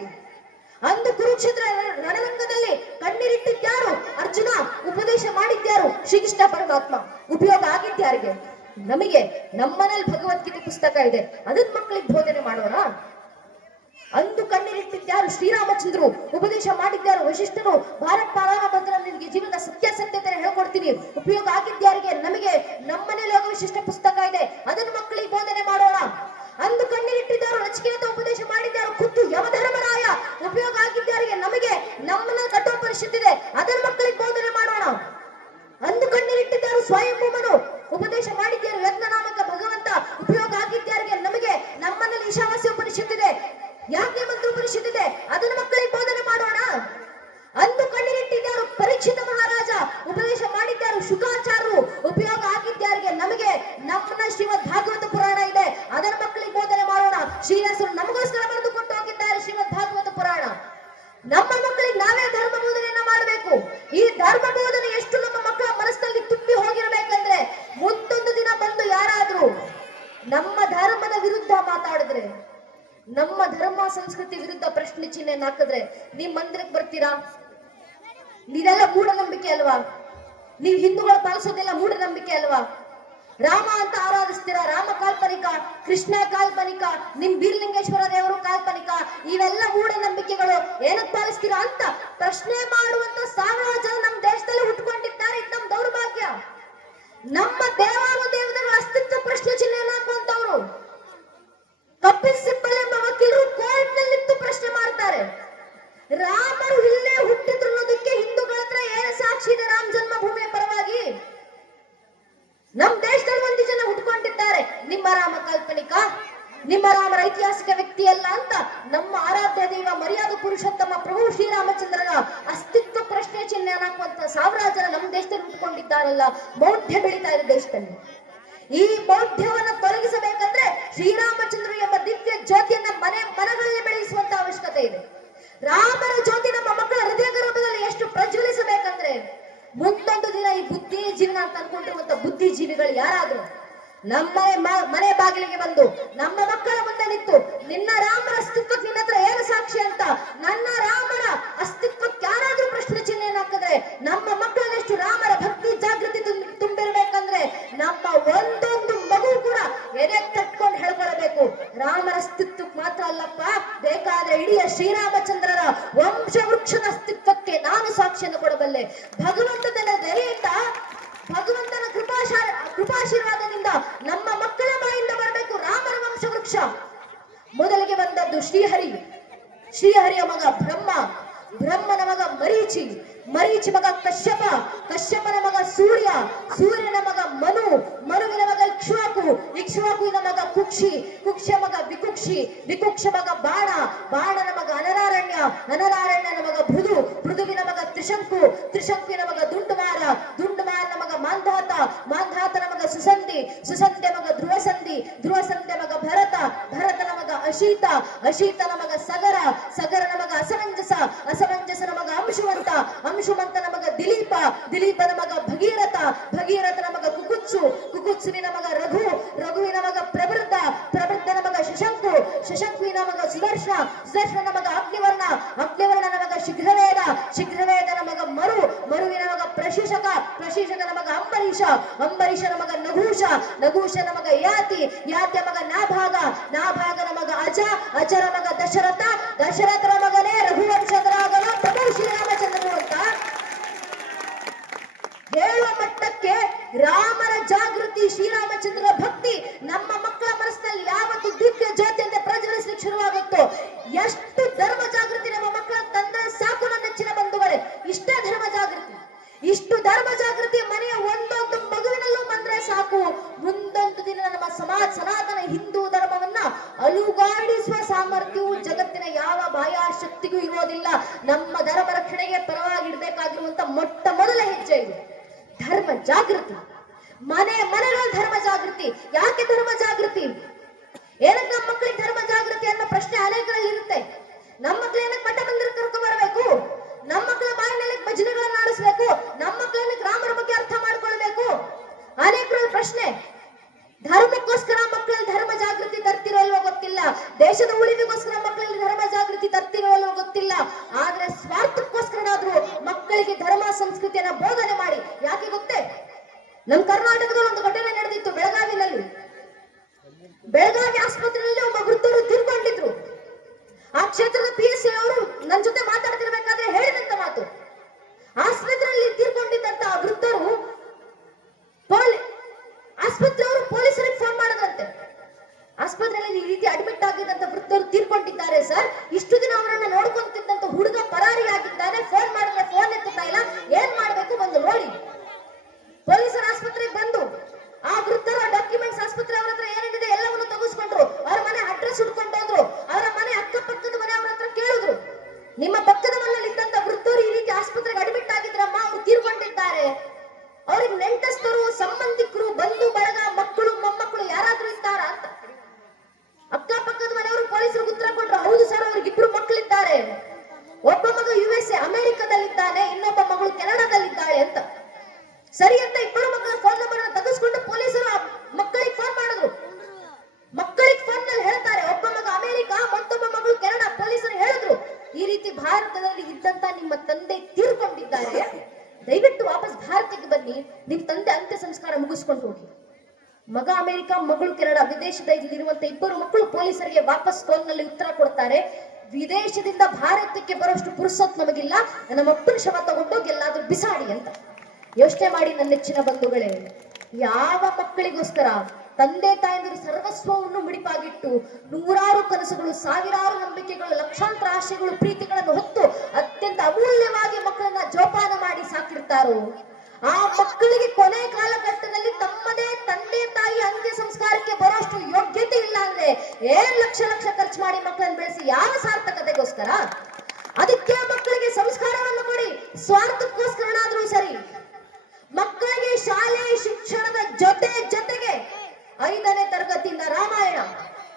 ಅಂದು ಕುರುಕ್ಷೇತ್ರ ರಣರಂಗದಲ್ಲಿ ಕಣ್ಣೀರಿಟ್ಟಿದ್ಯಾರು? ಅರ್ಜುನ. ಉಪದೇಶ ಮಾಡಿದ್ಯಾರು? ಶ್ರೀಕೃಷ್ಣ ಪರಮಾತ್ಮ. ಉಪಯೋಗ ಆಗಿದ್ಯಾರಿಗೆ? ನಮಗೆ. ನಮ್ಮನೇಲಿ ಭಗವದ್ಗೀತೆ ಪುಸ್ತಕ ಇದೆ, ಅದನ್ನ ಮಕ್ಕಳಿಗೆ ಬೋಧನೆ ಮಾಡೋಣ. ಅಂದು ಕಣ್ಣೀರಿಟ್ಟಿದ್ಯಾರು? ಶ್ರೀರಾಮಚಂದ್ರು. ಉಪದೇಶ ಮಾಡಿದ್ಯಾರು? ವಶಿಷ್ಠರು. ಭಾರತ್ ಪಾರಾಯಣ ಬಂದ್ರೆ ನಿನಗೆ ಜೀವನದ ಸತ್ಯಾಸತ್ಯತೆ ಹೇಳ್ಕೊಡ್ತೀನಿ. ಉಪಯೋಗ ಆಗಿದ್ಯಾರಿಗೆ? ನಮಗೆ. ನಮ್ಮನೇಲಿ ಯೋಗ ವಿಶಿಷ್ಟ ಪುಸ್ತಕ ಇದೆ, ಅದನ್ನು ಮಕ್ಕಳಿಗೆ ಬೋಧನೆ ಮಾಡೋಣ. ಅಂದು ಕಣ್ಣೀರಿಟ್ಟಿದ್ಯಾರು? ನಚಿಕೇತ. ಉಪದೇಶ ಮಾಡಿದ್ಯಾರು? ಖುದ್ದು ಯಮಧರ್ಮರಾಯ. ಉಪಯೋಗ ಆಗಿದ್ಯಾರಿಗೆ? ನಮಗೆ. ನಮ್ಮನ್ನ ಕಠೋಪನಿಷತ್ ಇದೆ, ಅದನ್ನ ಮಕ್ಕಳಿಗೆ ಬೋಧನೆ ಮಾಡೋಣ. ಅಂದು ಕಣ್ಣೀರಿಟ್ಟಿದ್ಯಾರು? ಸ್ವಯಂಭೂಮನು. ಉಪದೇಶ ಮಾಡಿದ್ಯಾರು? ಯಜ್ಞನಾಮಕ ಭಗವಂತ. ಉಪಯೋಗ ಆಗಿದ್ಯಾರಿಗೆ? ನಮಗೆ. ನಮ್ಮನಲ್ಲಿ ಈಶಾವಾಸ್ಯ ಉಪನಿಷತ್ ಇದೆ, ಯಾಜ್ಞ ಮಂತ್ರ ಉಪನಿಷತ್ ಇದೆ, ಅದನ್ನು ಮಕ್ಕಳಿಗೆ ಬೋಧನೆ ಮಾಡೋಣ. ಅಂದು ಕಣ್ಣೀರಿಟ್ಟಿದ್ಯಾರು? ಪರೀಕ್ಷಿತ ಮಹಾರಾಜ. ಉಪದೇಶ ಮಾಡಿದ್ಯಾರು? ಶುಕಾಚಾರ್ಯರು. ಉಪಯೋಗ ಆಗಿದ್ಯಾರಿಗೆ? ನಮಗೆ. ನಮ್ಮನ್ನ ಶ್ರೀಮದ್ ಭಾಗವತ ಪುರಾಣ ಇದೆ, ಅದನ್ನ ಮಕ್ಕಳಿಗೆ ಬೋಧನೆ ಮಾಡೋಣ. ಶ್ರೀನಿವಾಸರು ನಮಗೋಸ್ಕರ ಬರೆದು ಕೊಟ್ಟು ಹೋಗಿದ್ದಾರೆ ಶ್ರೀಮದ್ ಭಾಗವತ ಪುರಾಣ. ನಮ್ಮ ಮಕ್ಕಳಿಗೆ ನಾವೇ ಧರ್ಮ ಬೋಧನೆಯನ್ನ ಮಾಡಬೇಕು. ಈ ಧರ್ಮ ಬೋಧನೆ ಎಷ್ಟು ನಮ್ಮ ಮಕ್ಕಳ ಮನಸ್ಸಿನಲ್ಲಿ ತುಂಬಿ ಹೋಗಿರ್ಬೇಕಂದ್ರೆ, ಮುಂದೊಂದು ದಿನ ಬಂದು ಯಾರಾದ್ರೂ ನಮ್ಮ ಧರ್ಮದ ವಿರುದ್ಧ ಮಾತಾಡಿದ್ರೆ, ನಮ್ಮ ಧರ್ಮ ಸಂಸ್ಕೃತಿ ವಿರುದ್ಧ ಪ್ರಶ್ನೆ ಚಿಹ್ನೆಯನ್ನು ಹಾಕಿದ್ರೆ ನೀವ್ ಮಂದಿರಕ್ಕೆ ಬರ್ತೀರಾ? ಇದೆಲ್ಲ ಮೂಢನಂಬಿಕೆ ಅಲ್ವಾ? ನೀವು ಹಿಂದೂಗಳು ಪಾಲಿಸೋದೆಲ್ಲ ಮೂಢನಂಬಿಕೆ ಅಲ್ವಾ? ರಾಮ ಅಂತ ಆರಾಧಿಸ್ತೀರಾ, ರಾಮ ಕಾಲ್ಪನಿಕ, ಕೃಷ್ಣ ಕಾಲ್ಪನಿಕ, ನಿಮ್ ಬೀರಲಿಂಗೇಶ್ವರ ದೇವರು ಕಾಲ್ಪನಿಕ, ಇವೆಲ್ಲ ಮೂಢನಂಬಿಕೆಗಳು, ಏನಕ್ಕೆ ಪಾಲಿಸ್ತೀರಾ ಅಂತ ಪ್ರಶ್ನೆ ಮಾಡುವಂತ ಸಾವಿರಾರು ಜನ ನಮ್ಮ ದೇಶದಲ್ಲಿ ಹುಟ್ಕೊಂಡಿದ್ದಾರೆ. ಇದು ನಮ್ಮ ದೌರ್ಭಾಗ್ಯ. ನಮ್ಮ ದೇವಾನುದೇವತೆಗಳ ಅಸ್ತಿತ್ವ ಪ್ರಶ್ನೆ ಚಿಹ್ನೆಯನ್ನು ಹಾಕುವಂತವ್ರು. ಕಪಿಲ್ ಸಿಬ್ಬಲ್ ಎಂಬ ವಕೀಲರು ಕೋರ್ಟ್ ನಲ್ಲಿತ್ತು ಪ್ರಶ್ನೆ ಮಾಡ್ತಾರೆ, ರಾಮರು ಇಲ್ಲೇ ಹುಟ್ಟಿದ್ರು ಅನ್ನೋದಕ್ಕೆ ಹಿಂದೂಗಳ ಹತ್ರ ಏನು ಸಾಕ್ಷಿ ಇದೆ ರಾಮ ಜನ್ಮಭೂಮಿಯ ಪರವಾಗಿ? ನಮ್ ದೇಶದಲ್ಲಿ ಒಂದು ಜನ ಹುಟ್ಕೊಂಡಿದ್ದಾರೆ, ನಿಮ್ಮ ರಾಮ ಕಾಲ್ಪನಿಕ, ನಿಮ್ಮ ರಾಮರ ಐತಿಹಾಸಿಕ ವ್ಯಕ್ತಿ ಅಲ್ಲ ಅಂತ ನಮ್ಮ ಆರಾಧ್ಯ ದೈವ ಮರ್ಯಾದ ಪುರುಷೋತ್ತಮ ಪ್ರಭು ಶ್ರೀರಾಮಚಂದ್ರನ ಅಸ್ತಿತ್ವ ಪ್ರಶ್ನೆ ಚಿಹ್ನೆ ಹಾಕುವಂತ ಸಾವಿರಾರು ಜನ ನಮ್ಮ ದೇಶದಲ್ಲಿ ಹುಟ್ಕೊಂಡಿದ್ದಾರಲ್ಲ. ಮೌಢ್ಯ ಬೆಳೀತಾ ಇದೆ ದೇಶದಲ್ಲಿ. ಈ ಮೌಢ್ಯವನ್ನ ತೊಲಗಿಸಬೇಕಂದ್ರೆ ಶ್ರೀರಾಮಚಂದ್ರ ಎಂಬ ದಿವ್ಯ ಜ್ಯೋತಿಯನ್ನ ಮನಗಳಲ್ಲಿ ಬೆಳೆಸುವಂತ ಅವಶ್ಯಕತೆ ಇದೆ. ರಾಮರ ಜ್ಯೋತಿ ನಮ್ಮ ಮಕ್ಕಳ ಹೃದಯ ಗರ್ಭದಲ್ಲಿ ಎಷ್ಟು ಪ್ರಜ್ವಲಿಸಬೇಕಂದ್ರೆ, ಮುಂದೊಂದು ದಿನ ಈ ಬುದ್ಧಿ ಜೀವನ ಅಂತ ಅನ್ಕೊಂಡಿರುವಂತ ಬುದ್ಧಿಜೀವಿಗಳು ಯಾರಾದ್ರೂ ನಮ್ಮ ಮನೆ ಬಾಗಿಲಿಗೆ ಬಂದು ನಮ್ಮ ಮಕ್ಕಳ ಮುಂದೆ ನಿಂತು, ನಿನ್ನ ರಾಮರ ಅಸ್ತಿತ್ವಕ್ಕೆ ನಿನ್ನ ಹತ್ರ ಏನು ಸಾಕ್ಷಿ ಅಂತ ನನ್ನ ರಾಮರ ಅಸ್ತಿತ್ವಕ್ಕೆ ಯಾರಾದ್ರೂ ಪ್ರಶ್ನೆ ಚಿಹ್ನೆಯನ್ನು ಹಾಕಿದ್ರೆ, ನಮ್ಮ ಮಕ್ಕಳಲ್ಲಿ ಎಷ್ಟು ರಾಮರ ಭಕ್ತಿ ಜಾಗೃತಿ ತುಂಬಿರ್ಬೇಕಂದ್ರೆ ನಮ್ಮ ಒಂದೊಂದು ಮಗು ಕೂಡ ಎದೆ ತಟ್ಕೊಂಡು ಹೇಳ್ಕೊಳ್ಬೇಕು, ರಾಮರ ಅಸ್ತಿತ್ವಕ್ಕೆ ಮಾತ್ರ ಅಲ್ಲಪ್ಪ, ಬೇಕಾದ್ರೆ ಇಡೀ ಶ್ರೀರಾಮಚಂದ್ರರ ವಂಶ ವೃಕ್ಷದ ಅಸ್ತಿತ್ವಕ್ಕೆ ನಾನು ಸಾಕ್ಷಿಯನ್ನು ಕೊಡಬಲ್ಲೆ. ಭಗವಂತನ ದಯೆಯಿಂದ, ಭಗವಂತನ ಕೃಪಾಶೀರ್ವಾದದಿಂದ ನಮ್ಮ ಮಕ್ಕಳ ಬಾಯಿಂದ ಬರಬೇಕು ರಾಮರ ವಂಶ ವೃಕ್ಷ. ಮೊದಲಿಗೆ ಬಂದದ್ದು ಶ್ರೀಹರಿ. ಶ್ರೀಹರಿಯ ಮಗ ಬ್ರಹ್ಮ, ಬ್ರಹ್ಮನ ಮಗ ಮರೀಚಿ, ಮರೀಚಿ ಮಗ ಕಶ್ಯಪ, ಕಶ್ಯಪನ ಮಗ ಸೂರ್ಯ, ಸೂರ್ಯನ ಮಗ ಮನು, ಮನುವಿನ ಮಗ ಇಕ್ಷ್ವಾಕು, ಇಕ್ಷ್ವಾಕುವಿನ ಮಗ ಕುಕ್ಷಿ, ಕುಕ್ಷ ಮಗ ವಿಕುಕ್ಷಿ, ವಿಕುಕ್ಷ ಮಗ ಬಾಣ, ಬಾಣನ ಮಗ ಅನರಾರಣ್ಯ, ಅನರಾರಣ್ಯನ ಮಗ ಭೃದು, ಭೃದುವಿನ ಮಗ ತ್ರಿಶಂಕು, ತ್ರಿಶಂಕುವಿನ ಮಗ ದುಂಡುಮಾರ, ದುಂಡುಮಾರನ ಮಗ ಮಾಂಧಾತ, ಮಾಂಧಾತನ ಮಗ ಸುಸಂಧಿ, ಸುಸಂಧ್ಯ ಮಗ ಧ್ರುವಸಂಧಿ, ಧ್ರುವಸಂಧ್ಯ ಮಗ ಭರತ, ಭರತನ ಮಗ ಅಶೀತ, ಅಶೀತನ ಮಗ ಸಗರ, ಸಗರನ ಮಗ ಅಸಮಂಜಸ, ಅಸಮಂಜಸನ ಮಗ ಅಂಶುವಂತ, ಅಂಶುಮಂತನ ಮಗ ದಿಲೀಪ, ದಿಲೀಪನ ಮಗ ಭಗೀರಥ, ಭಗೀರಥನ ಮಗ ಕುಕುತ್ಸು, ಕುಕುತ್ಸುವಿನ ಮಗ ರಘು, ರಘುವಿನ ಮಗ ಪ್ರವೃದ್ಧ, ಪ್ರವೃದ್ಧನ ಮಗ ಶಶಂಕು, ಸುದರ್ಶನ ಮಗ ಅಗ್ನಿವರ್ಣ, ಅಗ್ನಿವರ್ಣ ನಮಗ ಶೀಘ್ರವೇದ, ಶೀಘ್ರವೇದ ನಮಗ ಮರುವಿನ ಮಗ ಪ್ರಶಿಷಕ, ಪ್ರಶಿಷಕನ ಮಗ ಅಂಬರೀಷ, ಅಂಬರೀಷನ ಮಗ ನಘೂಷ, ನಘೂಷನ ಮಗ ಯಾತಿ, ಯಾತಿಯ ಮಗ ನಾಭಾಗ, ನಾಭಾಗನ ಮಗ ಅಜ, ಅಜರ ಮಗ ದಶರಥ, ದಶರಥನ ಮಗನೇ ರಘುವಂಶದರಾಗಲು ಪ್ರಭು ಶ್ರೀರಾಮಚಂದ್ರನು ಅಂತ ಹೇಳುವ ಮಟ್ಟಕ್ಕೆ ರಾಮನ ಜಾಗೃತಿ, ಶ್ರೀರಾಮಚಂದ್ರನ ಭಕ್ತಿ ನಮ್ಮ ಮಕ್ಕಳ ಮನಸ್ಸಿನಲ್ಲಿ ಯಾವತ್ತು ದಿವ್ಯ ಜ್ಯೋತಿಯಂತೆ ಪ್ರಜ್ವಲಿಸಲಿಕ್ಕೆ ಶುರುವಾಗುತ್ತೋ, ಎಷ್ಟು ಧರ್ಮ ಜಾಗೃತಿ ನಮ್ಮ ಮಕ್ಕಳ ತಂದೆ ಸಾಕು. ನನ್ನ ನೆಚ್ಚಿನ ಬಂಧುಗಳೇ, ಇಷ್ಟೇ ಧರ್ಮ ಜಾಗೃತಿ, ಇಷ್ಟು ಧರ್ಮ ಜಾಗೃತಿ ಮನೆಯ ಒಂದೊಂದು ಮಗುವಿನಲ್ಲೂ ಬಂದ್ರೆ ಸಾಕು, ಮುಂದೊಂದು ದಿನ ನಮ್ಮ ಸನಾತನ ಹಿಂದೂ ಧರ್ಮವನ್ನ ಅಲುಗಾಡಿಸುವ ಸಾಮರ್ಥ್ಯವು ಜಗತ್ತಿನ ಯಾವ ಬಾಹ್ಯ ಶಕ್ತಿಗೂ ಇರೋದಿಲ್ಲ. ನಮ್ಮ ಧರ್ಮ ರಕ್ಷಣೆಗೆ ಪರವಾಗಿಡ್ಬೇಕಾಗಿರುವಂತ ಮೊಟ್ಟ ಮೊದಲ ಹೆಜ್ಜೆ ಇದು ಧರ್ಮ ಜಾಗೃತಿ. ಮನೆಗಳ ಧರ್ಮ ಜಾಗೃತಿ. ಯಾಕೆ ಧರ್ಮ ಜಾಗೃತಿ? ಏನಕ್ಕೆ ನಮ್ಮ ಮಕ್ಕಳಿಗೆ ಧರ್ಮ ಜಾಗೃತಿ ಅನ್ನೋ ಪ್ರಶ್ನೆ ಅನೇಕರಲ್ಲಿ ಇರುತ್ತೆ. ನಮ್ಮ ಮಕ್ಕಳು ಏನಕ್ಕೆ ಮಠ ಮಂದಿರ ಕರ್ಕೊಂಡು ಬರಬೇಕು, ನಮ್ಮ ಮಕ್ಕಳ ಬಾಯಿನಲ್ಲಿ ಭಜನೆಗಳನ್ನ ಆಡಿಸ್ಬೇಕು, ನಮ್ಮ ಮಕ್ಕಳನ್ನ ಗ್ರಾಮರ ಬಗ್ಗೆ ಅರ್ಥ ಮಾಡ್ಕೊಳ್ಬೇಕು, ಅನೇಕರ ಪ್ರಶ್ನೆ. ಧರ್ಮಕ್ಕೋಸ್ಕರ ಮಕ್ಕಳಲ್ಲಿ ಧರ್ಮ ಜಾಗೃತಿ ತರ್ತಿರೋ ಇಲ್ವೋ ಗೊತ್ತಿಲ್ಲ, ದೇಶದ ಉಳಿವಿಗೋಸ್ಕರ ಮಕ್ಕಳಲ್ಲಿ ಧರ್ಮ ಜಾಗೃತಿ ತರ್ತಿರೋ ಇಲ್ವೋ ಗೊತ್ತಿಲ್ಲ, ಆದ್ರೆ ಸ್ವಾರ್ಥಕ್ಕೋಸ್ಕರನಾದ್ರೂ ಮಕ್ಕಳಿಗೆ ಧರ್ಮ ಸಂಸ್ಕೃತಿಯನ್ನ ಬೋಧನೆ ಮಾಡಿ. ಯಾಕೆ ಗೊತ್ತೇ? ನಮ್ಮ ಕರ್ನಾಟಕದಲ್ಲಿ ಒಂದು ಘಟನೆ ನಡೆದಿತ್ತು ಬೆಳಗಾವಿನಲ್ಲಿ. ಬೆಳಗಾವಿ ಆಸ್ಪತ್ರೆಯಲ್ಲಿ ಒಬ್ಬ ವೃದ್ಧರು ತೀರ್ಕೊಂಡಿದ್ರು. ಆ ಕ್ಷೇತ್ರದ PSC ಅವರು ನನ್ನ ಜೊತೆ ಮಾತಾಡ್ತಿರ್ಬೇಕಾದ್ರೆ ಹೇಳಿದಂತ ಮಾತು, ಆಸ್ಪತ್ರೆಯಲ್ಲಿ ತೀರ್ಕೊಂಡಿದ್ದಂತ ಆ ವೃದ್ಧರು ಆಸ್ಪತ್ರೆಯವರು ಪೊಲೀಸರಿಗೆ ಫೋನ್ ಮಾಡದಂತೆ, ಆಸ್ಪತ್ರೆಯಲ್ಲಿ ಈ ರೀತಿ ಅಡ್ಮಿಟ್ ಆಗಿದ್ದಂತ ವೃದ್ಧರು ತೀರ್ಕೊಂಡಿದ್ದಾರೆ ಸರ್, ಇಷ್ಟು ದಿನ ಅವರನ್ನ ನೋಡ್ಕೊಂತಿದ್ದಂತ ಹುಡುಗ ಪರಾರಿಯಾಗಿದ್ದಾನೆ, ಫೋನ್ ಮಾಡಿದ್ರೆ ಫೋನ್ ಎತ್ತುತ್ತಾ ಇಲ್ಲ, ಏನ್ ಮಾಡ್ಬೇಕು ಬಂದು ನೋಡಿ. ಪೊಲೀಸರ ಆಸ್ಪತ್ರೆಗೆ ಬಂದು ಆ ವೃದ್ಧರ ಡಾಕ್ಯುಮೆಂಟ್ಸ್ ಆಸ್ಪತ್ರೆ ಅವರ ಹತ್ರ ಏನೇನಿದೆ ಎಲ್ಲವನ್ನು ತೆಗೆದುಕೊಂಡ್ರು, ಅವ್ರ ಮನೆ ಅಡ್ರೆಸ್ ಹುಡ್ಕೊಂಡು ಹೋದ್ರು, ಅವರ ಮನೆ ಅಕ್ಕಪಕ್ಕದ ಮನೆ ಅವರ ಹತ್ರ ಕೇಳಿದ್ರು, ನಿಮ್ಮ ಪಕ್ಕದ ಮನೆಯಲ್ಲಿ ಇದ್ದಂತ ವೃದ್ಧರು ಈ ರೀತಿ ಆಸ್ಪತ್ರೆಗೆ ಅಡ್ಮಿಟ್ ಆಗಿದ್ರಮ್ಮ, ಅವ್ರು ತೀರ್ಕೊಂಡಿದ್ದಾರೆ, ಅವ್ರಿಗೆ ನೆಂಟಸ್ತರು, ಸಂಬಂಧಿಕರು, ಬಂಧು ಬಳಗ, ಮಕ್ಕಳು ಮೊಮ್ಮಕ್ಕಳು ಯಾರಾದ್ರೂ ಇದ್ದಾರಾ ಅಂತ ಅಕ್ಕಪಕ್ಕದ ಮನೆಯವರು ಪೊಲೀಸರಿಗೆ ಉತ್ತರ ಕೊಟ್ರು, ಹೌದು ಸರ್ ಅವ್ರಿಗೆ ಇಬ್ರು ಮಕ್ಕಳಿದ್ದಾರೆ, ಒಬ್ಬ ಮಗ USA ಅಮೆರಿಕದಲ್ಲಿದ್ದಾನೆ, ಇನ್ನೊಬ್ಬ ಮಗಳು ಕೆನಡಾದಲ್ಲಿದ್ದಾಳೆ ಅಂತ. ಸರಿ ಅಂತ ಇಬ್ಬರು ಮಕ್ಕಳ ಫೋನ್ ನಂಬರ್ ಅನ್ನು ತೆಗೆದುಕೊಂಡು ಪೊಲೀಸರು ಮಕ್ಕಳಿಗೆ ಫೋನ್ ಮಾಡಿದ್ರು. ಮಕ್ಕಳಿಗೆ ಫೋನ್ ನಲ್ಲಿ ಹೇಳ್ತಾರೆ, ಒಬ್ಬ ಮಗ ಅಮೆರಿಕ, ಮತ್ತೊಬ್ಬ ಮಗಳು ಕೆನಡಾ. ಪೊಲೀಸರು ಹೇಳಿದ್ರು, ಈ ರೀತಿ ಭಾರತದಲ್ಲಿ ಇದ್ದಂತ ನಿಮ್ಮ ತಂದೆ ತೀರ್ಕೊಂಡಿದ್ದಾರೆ, ದಯವಿಟ್ಟು ವಾಪಸ್ ಭಾರತಕ್ಕೆ ಬನ್ನಿ, ನಿಮ್ ತಂದೆ ಅಂತ್ಯ ಸಂಸ್ಕಾರ ಮುಗಿಸ್ಕೊಂಡು ಹೋಗಿ. ಮಗ ಅಮೆರಿಕ, ಮಗಳು ಕೆನಡಾ, ವಿದೇಶದಲ್ಲಿರುವಂತ ಇಬ್ಬರು ಮಕ್ಕಳು ಪೊಲೀಸರಿಗೆ ವಾಪಸ್ ಫೋನ್ ನಲ್ಲಿ ಉತ್ತರ ಕೊಡ್ತಾರೆ, ವಿದೇಶದಿಂದ ಭಾರತಕ್ಕೆ ಬರೋಷ್ಟು ಪುರುಸತ್ ನಮಗಿಲ್ಲ, ನನ್ನ ಮಕ್ಕಳ ಶವ ತಗೊಂಡೋಗಿ ಎಲ್ಲಾದ್ರೂ ಬಿಸಾಡಿ ಅಂತ. ಯೋಚನೆ ಮಾಡಿ ನನ್ನ ನೆಚ್ಚಿನ ಬಂಧುಗಳೇ, ಯಾವ ಮಕ್ಕಳಿಗೋಸ್ಕರ ತಂದೆ ತಾಯಂದಿರು ಸರ್ವಸ್ವವನ್ನು ಮುಡಿಪಾಗಿಟ್ಟು ನೂರಾರು ಕನಸುಗಳು, ಸಾವಿರಾರು ನಂಬಿಕೆಗಳು, ಲಕ್ಷಾಂತರ ಆಶೆಗಳು, ಪ್ರೀತಿಗಳನ್ನು ಹೊತ್ತು ಅತ್ಯಂತ ಅಮೂಲ್ಯವಾಗಿ ಮಕ್ಕಳನ್ನ ಜೋಪಾನ ಮಾಡಿ ಸಾಕಿರ್ತಾರೋ, ಆ ಮಕ್ಕಳಿಗೆ ಕೊನೆ ಕಾಲಘಟ್ಟದಲ್ಲಿ ತಮ್ಮದೇ ತಂದೆ ತಾಯಿ ಅಂತ್ಯ ಸಂಸ್ಕಾರಕ್ಕೆ ಬರೋಷ್ಟು ಯೋಗ್ಯತೆ ಇಲ್ಲ ಅಂದ್ರೆ ಏನ್ ಲಕ್ಷ ಖರ್ಚು ಮಾಡಿ ಮಕ್ಕಳನ್ನ ಬೆಳೆಸಿ ಯಾವ ಸಾರ್ಥಕತೆಗೋಸ್ಕರ? ಅದಕ್ಕೆ ಮಕ್ಕಳಿಗೆ ಸಂಸ್ಕಾರವನ್ನು ಕೊಡಿ, ಸ್ವಾರ್ಥಕ್ಕೋಸ್ಕರನಾದ್ರೂ ಸರಿ. ಮಕ್ಕಳಿಗೆ ಶಾಲೆ ಶಿಕ್ಷಣದ ಜೊತೆಗೆ 5ನೇ ತರಗತಿಯಿಂದ ರಾಮಾಯಣ,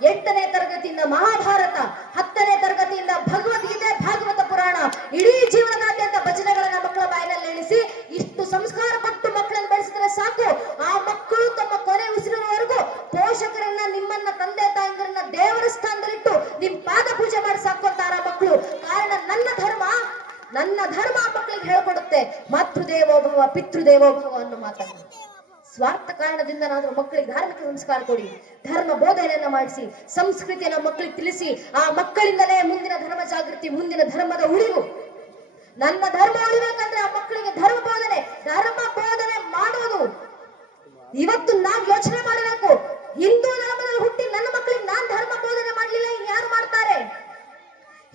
8ನೇ ತರಗತಿಯಿಂದ ಮಹಾಭಾರತ, 10ನೇ ತರಗತಿಯಿಂದ ಭಗವದ್ಗೀತೆ, ಭಾಗವತ ಪುರಾಣ, ಇಡೀ ಜೀವನದಾದ್ಯಂತ ಭಜನೆಗಳನ್ನ ಮಕ್ಕಳ ಬಾಯಿನಲ್ಲಿ ಎಣಿಸಿ ಇಷ್ಟು ಸಂಸ್ಕಾರ ಕೊಟ್ಟು ಮಕ್ಕಳನ್ನು ಬೆಳೆಸಿದ್ರೆ ಸಾಕು. ಆ ಮಕ್ಕಳು ತಮ್ಮ ಕೊನೆ ಉಸಿರಿನವರೆಗೂ ಪೋಷಕರನ್ನ, ನಿಮ್ಮನ್ನ, ತಂದೆ ತಾಯಿಗಳನ್ನ ದೇವರ ಸ್ಥಾನದಲ್ಲಿಟ್ಟು ನಿಮ್ ಪಾದ ಪೂಜೆ ಮಾಡಿ ಸಾಕೊಂತಾರ ಮಕ್ಕಳು. ಕಾರಣ ನನ್ನ ಧರ್ಮ ಮಕ್ಕಳಿಗೆ ಹೇಳ್ಕೊಡುತ್ತೆ, ಮಾತೃದೇವೋಭವ ಪಿತೃದೇವೋಭವ ಅನ್ನೋ ಮಾತನ್ನು. ಸ್ವಾರ್ಥ ಕಾರಣದಿಂದನಾದ್ರೂ ಮಕ್ಕಳಿಗೆ ಧಾರ್ಮಿಕ ಸಂಸ್ಕಾರ ಕೊಡಿ, ಧರ್ಮ ಬೋಧನೆಯನ್ನ ಮಾಡಿಸಿ, ಸಂಸ್ಕೃತಿಯನ್ನ ಮಕ್ಕಳಿಗೆ ತಿಳಿಸಿ. ಆ ಮಕ್ಕಳಿಂದಲೇ ಮುಂದಿನ ಧರ್ಮ ಜಾಗೃತಿ, ಮುಂದಿನ ಧರ್ಮದ ಉಳಿವು. ನನ್ನ ಧರ್ಮ ಉಳಿಬೇಕಂದ್ರೆ ಆ ಮಕ್ಕಳಿಗೆ ಧರ್ಮ ಬೋಧನೆ ಮಾಡೋದು. ಇವತ್ತು ನಾವ್ ಯೋಚನೆ ಮಾಡಬೇಕು, ಹಿಂದೂ ಧರ್ಮದಲ್ಲಿ ಹುಟ್ಟಿ ನನ್ನ ಮಕ್ಕಳಿಗೆ ನಾನ್ ಧರ್ಮ ಬೋಧನೆ ಮಾಡ್ಲಿಲ್ಲ, ಇನ್ಯಾರು ಮಾಡ್ತಾರೆ?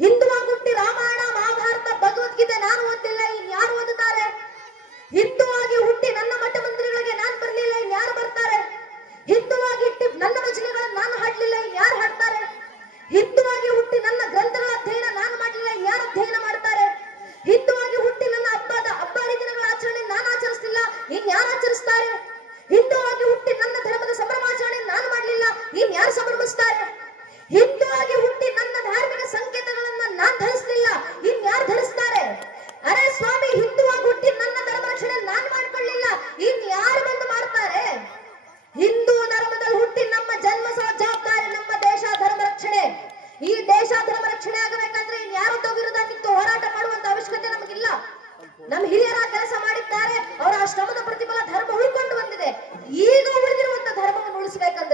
ಹಿಂದುವಾಗಿ ಹುಟ್ಟಿ ರಾಮಾಯಣ, ಮಹಾಭಾರತ, ಭಗವದ್ಗೀತೆ ನಾನು ಓದಿಲ್ಲ, ಇನ್ಯಾರು ಓದುತ್ತಾರೆ? ಹಿಂದುವಾಗಿ ಹುಟ್ಟಿ ನನ್ನ ಮಠ ಮಂದಿರಗಳಿಗೆ ನಾನ್ ಬರ್ಲಿಲ್ಲ, ಇನ್ಯಾರು ಬರ್ತಾರೆ? ಹಿಂದುವಾಗಿ ಹುಟ್ಟಿ ನನ್ನ ಭಜನೆಗಳನ್ನು ನಾನು ಹಾಡ್ಲಿಲ್ಲ, ಇನ್ಯಾರು ಹಾಡ್ತಾರೆ? ಹಿಂದುವಾಗಿ ಹುಟ್ಟಿ ನನ್ನ ಗ್ರಂಥಗಳ ಅಧ್ಯಯನ ನಾನು ಮಾಡ್ಲಿಲ್ಲ, ಇನ್ಯಾರು ಅಧ್ಯಯನ ಮಾಡ್ತಾರೆ? ಹಿಂದುವಾಗಿ ಹುಟ್ಟಿ ನನ್ನ ಹಬ್ಬ ಹರಿದಿನಗಳ ಆಚರಣೆ ನಾನು ಆಚರಿಸಲಿಲ್ಲ, ಇನ್ಯಾರು ಆಚರಿಸ್ತಾರೆ? ಹಿಂದುವಾಗಿ ಹುಟ್ಟಿ ನನ್ನ ಧರ್ಮದ ಸಂಭ್ರಮಾಚರಣೆ ನಾನು ಮಾಡ್ಲಿಲ್ಲ, ಇನ್ಯಾರು ಸಂಭ್ರಮಿಸ್ತಾರೆ? ಹಿಂದುವಾಗಿ ಹುಟ್ಟಿ ನನ್ನ ಧಾರ್ಮಿಕ ಸಂಕೇತಗಳನ್ನ ನಾನ್ ಧರಿಸಲಿಲ್ಲ, ಇನ್ಯಾರು ಧರಿಸ್ತಾರೆ? ಅರೆ ಸ್ವಾಮಿ, ಹಿಂದುವಾಗಿ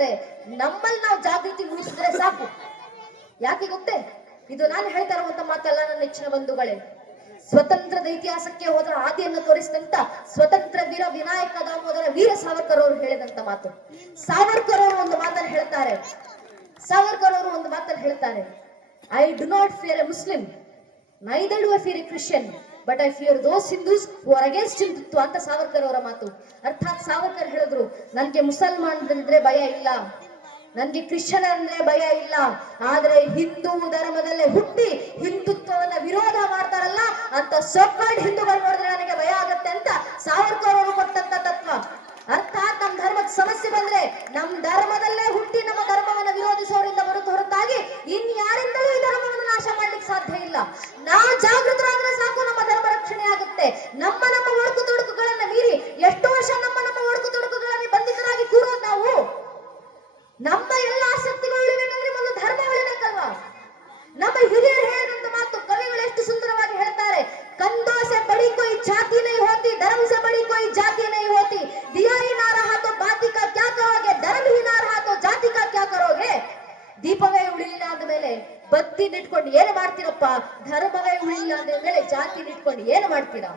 ಅಂದ್ರೆ ನಮ್ಮಲ್ಲಿ ನಾವು ಜಾಗೃತಿ ಮೂಡಿಸಿದ್ರೆ ಸಾಕು. ಯಾಕೆ ಗೊತ್ತೇ? ಇದು ನಾನು ಹೇಳ್ತಾ ಇರುವಂತ ಮಾತಲ್ಲ ನನ್ನ ನೆಚ್ಚಿನ ಬಂಧುಗಳೇ. ಸ್ವತಂತ್ರದ ಇತಿಹಾಸಕ್ಕೆ ಹೋದ ಹಾದಿಯನ್ನು ತೋರಿಸಿದಂತ ಸ್ವತಂತ್ರ ವೀರ ವಿನಾಯಕ ದಾಮೋದರ ವೀರ ಸಾವರ್ಕರ್ ಅವರು ಹೇಳಿದಂತ ಮಾತು. ಸಾವರ್ಕರ್ ಅವರು ಒಂದು ಮಾತನ್ನು ಹೇಳ್ತಾರೆ. I do not fear A Muslim, neither do I fear A Christian, but I fear those Hindus who are against Hindutva ಅಂತ ಸಾವರ್ಕರ್ ಅವರ ಮಾತು. ಅರ್ಥಾತ್ ಸಾವರ್ಕರ್ ಹೇಳಿದ್ರು, ನನ್ಗೆ ಮುಸಲ್ಮಾನರಿದ್ರೆ ಭಯ ಇಲ್ಲ, ನನ್ಗೆ ಕ್ರಿಶ್ಚಿಯನ್ ಅಂದ್ರೆ ಭಯ ಇಲ್ಲ, ಆದ್ರೆ ಹಿಂದೂ ಧರ್ಮದಲ್ಲೇ ಹುಟ್ಟಿ ಹಿಂದುತ್ವವನ್ನ ವಿರೋಧ ಮಾಡ್ತಾರಲ್ಲ ಅಂತ ಸೊಕ್ಕಾಡ್ ಹಿಂದೂಗಳು ನೋಡಿದ್ರೆ ನನಗೆ ಭಯ ಆಗತ್ತೆ ಅಂತ ಸಾವರ್ಕರ್ ಅವರು ಕೊಟ್ಟಂತ ತತ್ವ. ಅರ್ಥಾತ್ ನಮ್ ಧರ್ಮದ ಸಮಸ್ಯೆ ಬಂದ್ರೆ ನಮ್ ಧರ್ಮದಲ್ಲೇ ಹುಟ್ಟಿ ನಮ್ಮ ಧರ್ಮವನ್ನ ವಿರೋಧಿಸೋರಿಂದ ಹೊರತಾಗಿ ಇನ್ಯಾರಿಂದಲೂ ಈ ಧರ್ಮವನ್ನು ನಾಶ ಮಾಡ್ಲಿಕ್ಕೆ ಸಾಧ್ಯ ಇಲ್ಲ. ನಾವು ಜಾಗೃತರಾದ್ರೆ ಸಾಕು, ನಮ್ಮ ಧರ್ಮ ರಕ್ಷಣೆ ಆಗುತ್ತೆ. ನಮ್ಮ ಒಡಕು ತೊಡಕುಗಳನ್ನ ಮೀರಿ ಎಷ್ಟೋ ವರ್ಷ ನಮ್ಮ ಒಡಕು ತೊಡಕುಗಳಲ್ಲಿ ಬಂಧಿತರಾಗಿ ಕೂರೋದು ನಾವು. ನಮ್ಮ ಎಲ್ಲ ಆಸಕ್ತಿಗಳು ಉಳಿಬೇಕಂದ್ರೆ ಮೊದಲು ಧರ್ಮ ಉಳಿಬೇಕಲ್ವಾ? ನಮ್ಮ ಹಿರಿಯರು ಹೇಳಿದಂತ ಮಾತು ಕವಿಗಳು ಎಷ್ಟು ಸುಂದರವಾಗಿ ಹೇಳ್ತಾರೆ. कंधों से बड़ी कोई जाति नहीं होती, धर्म से बड़ी कोई जाति नहीं होती, दिया ही ना रहा तो बाती का क्या करोगे, धर्म ही ना रहा तो जाति का क्या करोगे. ದೀಪವೇ ಉಳಿಲಿಲ್ಲ ಅಂದಮೇಲೆ ಬತ್ತಿ ನಿಟ್ಕೊಂಡು ಏನು ಮಾಡ್ತೀರಪ್ಪ? ಧರ್ಮವೇ ಉಳಿಲಿಲ್ಲ ಅಂದ್ಮೇಲೆ ಜಾತಿ ನಿಟ್ಕೊಂಡು ಏನು ಮಾಡ್ತೀರಾ?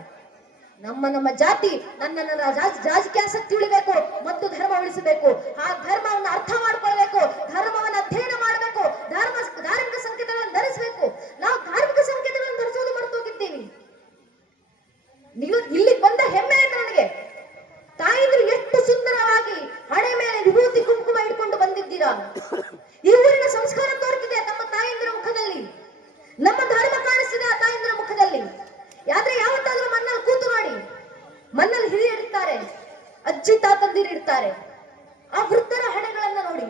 ನಮ್ಮ ಜಾತಿ ನನ್ನ ರಾಜಕೀಯ ಆಸಕ್ತಿ ಉಳಿಬೇಕು, ಮತ್ತು ಧರ್ಮ ಉಳಿಸಬೇಕು. ಆ ಧರ್ಮವನ್ನು ಅರ್ಥ ಮಾಡ್ಕೊಳ್ಬೇಕು, ಧರ್ಮವನ್ನು ಅಧ್ಯಯನ ಮಾಡಬೇಕು, ಧಾರ್ಮಿಕ ಸಂಕೇತಗಳನ್ನು ಧರಿಸಬೇಕು. ನಾವು ಧಾರ್ಮಿಕ ಸಂಕೇತಗಳನ್ನು ಧರಿಸೋದು ಮರೆತು ಹೋಗಿದ್ದೀವಿ. ನೀವು ಇಲ್ಲಿ ಬಂದ ಹೆಮ್ಮೆ ಆಯ್ತು ನನಗೆ. ತಾಯಿದ್ರು ಎಷ್ಟು ಸುಂದರವಾಗಿ ಹಣೆ ಮೇಲೆ ವಿಭೂತಿ ಕುಂಕುಮ ಇಟ್ಕೊಂಡು ಬಂದಿದ್ದೀರಾ. ಈ ಊರಿನ ಸಂಸ್ಕಾರ ತೋರ್ತಿದೆ ನಮ್ಮ ತಾಯಂದಿರ ಮುಖದಲ್ಲಿ, ನಮ್ಮ ಧರ್ಮ ಕಾಣಿಸ್ತಿದೆ ಆ ತಾಯಂದಿರ ಮುಖದಲ್ಲಿ. ಯಾದ್ರೆ ಯಾವತ್ತಾದ್ರೂ ಮಣ್ಣಲ್ಲಿ ಕೂತು ನೋಡಿ, ಮಣ್ಣಲ್ಲಿ ಹಿರಿಯರಿರ್ತಾರೆ, ಅಜ್ಜಿ ತಾತಂದಿರಿರ್ತಾರೆ, ಆ ವೃದ್ಧರ ಹಣೆಗಳನ್ನ ನೋಡಿ,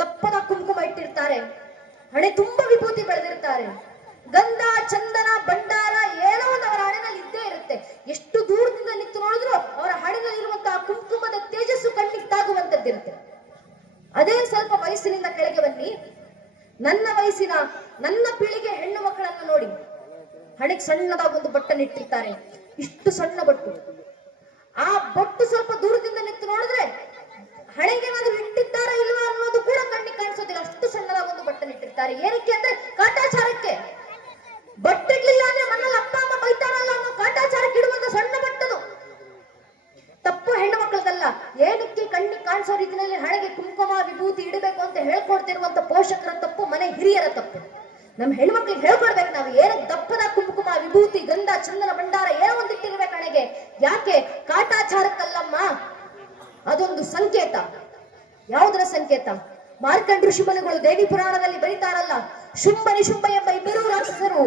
ದಪ್ಪದ ಕುಂಕುಮ ಇಟ್ಟಿರ್ತಾರೆ, ಹಣೆ ತುಂಬಾ ವಿಭೂತಿ ಬೆಳೆದಿರ್ತಾರೆ, ಗಂಧ ಚಂದನ ಭಂಡಾರ ಏನೋ ಒಂದು ಅವರ ಹಣೆನಲ್ಲಿ ಇದ್ದೇ ಇರುತ್ತೆ. ಎಷ್ಟು ದೂರದಿಂದ ನಿಂತು ನೋಡಿದ್ರು ಅವರ ಹಣೆನಲ್ಲಿರುವಂತಹ ಕುಂಕುಮದ ತೇಜಸ್ಸು ಕಣ್ಣಿಗೆ ತಾಗುವಂತದ್ದಿರುತ್ತೆ. ಅದೇ ಸ್ವಲ್ಪ ವಯಸ್ಸಿನಿಂದ ಕೆಳಗೆ ಬನ್ನಿ, ನನ್ನ ವಯಸ್ಸಿನ ನನ್ನ ಪೀಳಿಗೆ ಹೆಣ್ಣು ಮಕ್ಕಳನ್ನ ನೋಡಿ, ಹಣೆಗೆ ಸಣ್ಣದಾಗಿ ಒಂದು ಬಟ್ಟನ್ನು ಇಟ್ಟಿರ್ತಾರೆ, ಇಷ್ಟು ಸಣ್ಣ ಬಟ್ಟು. ಆ ಬಟ್ಟು ಸ್ವಲ್ಪ ದೂರದಿಂದ ನಿಂತು ನೋಡಿದ್ರೆ ಹಣೆಗೆ ಏನಾದ್ರು ಇಟ್ಟಿದ್ದಾರಾ ಇಲ್ವಾ ಅನ್ನೋದು ಕೂಡ ಕಣ್ಣಿಗೆ ಕಾಣಿಸೋದಿಲ್ಲ, ಅಷ್ಟು ಸಣ್ಣದಾಗಿ ಒಂದು ಬಟ್ಟನ್ನು ಇಟ್ಟಿರ್ತಾರೆ. ಏನಕ್ಕೆ ಅಂದ್ರೆ ಕಾಟಾಚಾರಕ್ಕೆ. ಬಟ್ಟಿಡ್ಲಿಲ್ಲ ಅಂದ್ರೆ ಮನೇಲಿ ಅಪ್ಪ ಅಮ್ಮ ಬೈತಾರಲ್ಲ ಅನ್ನೋ ಕಾಟಾಚಾರಕ್ಕೆ ಇಡುವಂತ ಸಣ್ಣ ಬಟ್ಟದು. ತಪ್ಪು ಹೆಣ್ಣು ಮಕ್ಕಳದಲ್ಲ, ಏನಕ್ಕೆ ಕಣ್ಣಿಗೆ ಕಾಣಿಸೋ ರೀತಿಯಲ್ಲಿ ಹಣೆಗೆ ಕುಂಕುಮ ವಿಭೂತಿ ಇಡಬೇಕು ಅಂತ ಹೇಳ್ಕೊಡ್ತಿರುವಂತ ಪೋಷಕರ ತಪ್ಪು, ಮನೆ ಹಿರಿಯರ ತಪ್ಪು. ನಮ್ಮ ಹೆಣ್ಮಕ್ಳಿಗೆ ಹೇಳ್ಕೊಡ್ಬೇಕು, ನಾವು ಏನಕ್ಕೆ ದಪ್ಪದ ಕುಂಕುಮ ವಿಭೂತಿ ಗಂಧ ಚಂದನ ಭಂಡಾರ ಏನೋ ಒಂದು ಇಟ್ಟಿರ್ಬೇಕು ಹಣೆಗೆ. ಯಾಕೆ? ಕಾಟಾಚಾರಕ್ಕಲ್ಲಮ್ಮ, ಅದೊಂದು ಸಂಕೇತ. ಯಾವುದರ ಸಂಕೇತ? ಮಾರ್ಕಂಡ ಋಷಿಮುನಿಗಳು ದೇವಿ ಪುರಾಣದಲ್ಲಿ ಬರೀತಾರಲ್ಲ, ಶುಂಭ ನಿಶುಂಭ ಎಂಬ ಇಬ್ಬರು ರಾಕ್ಷಸರು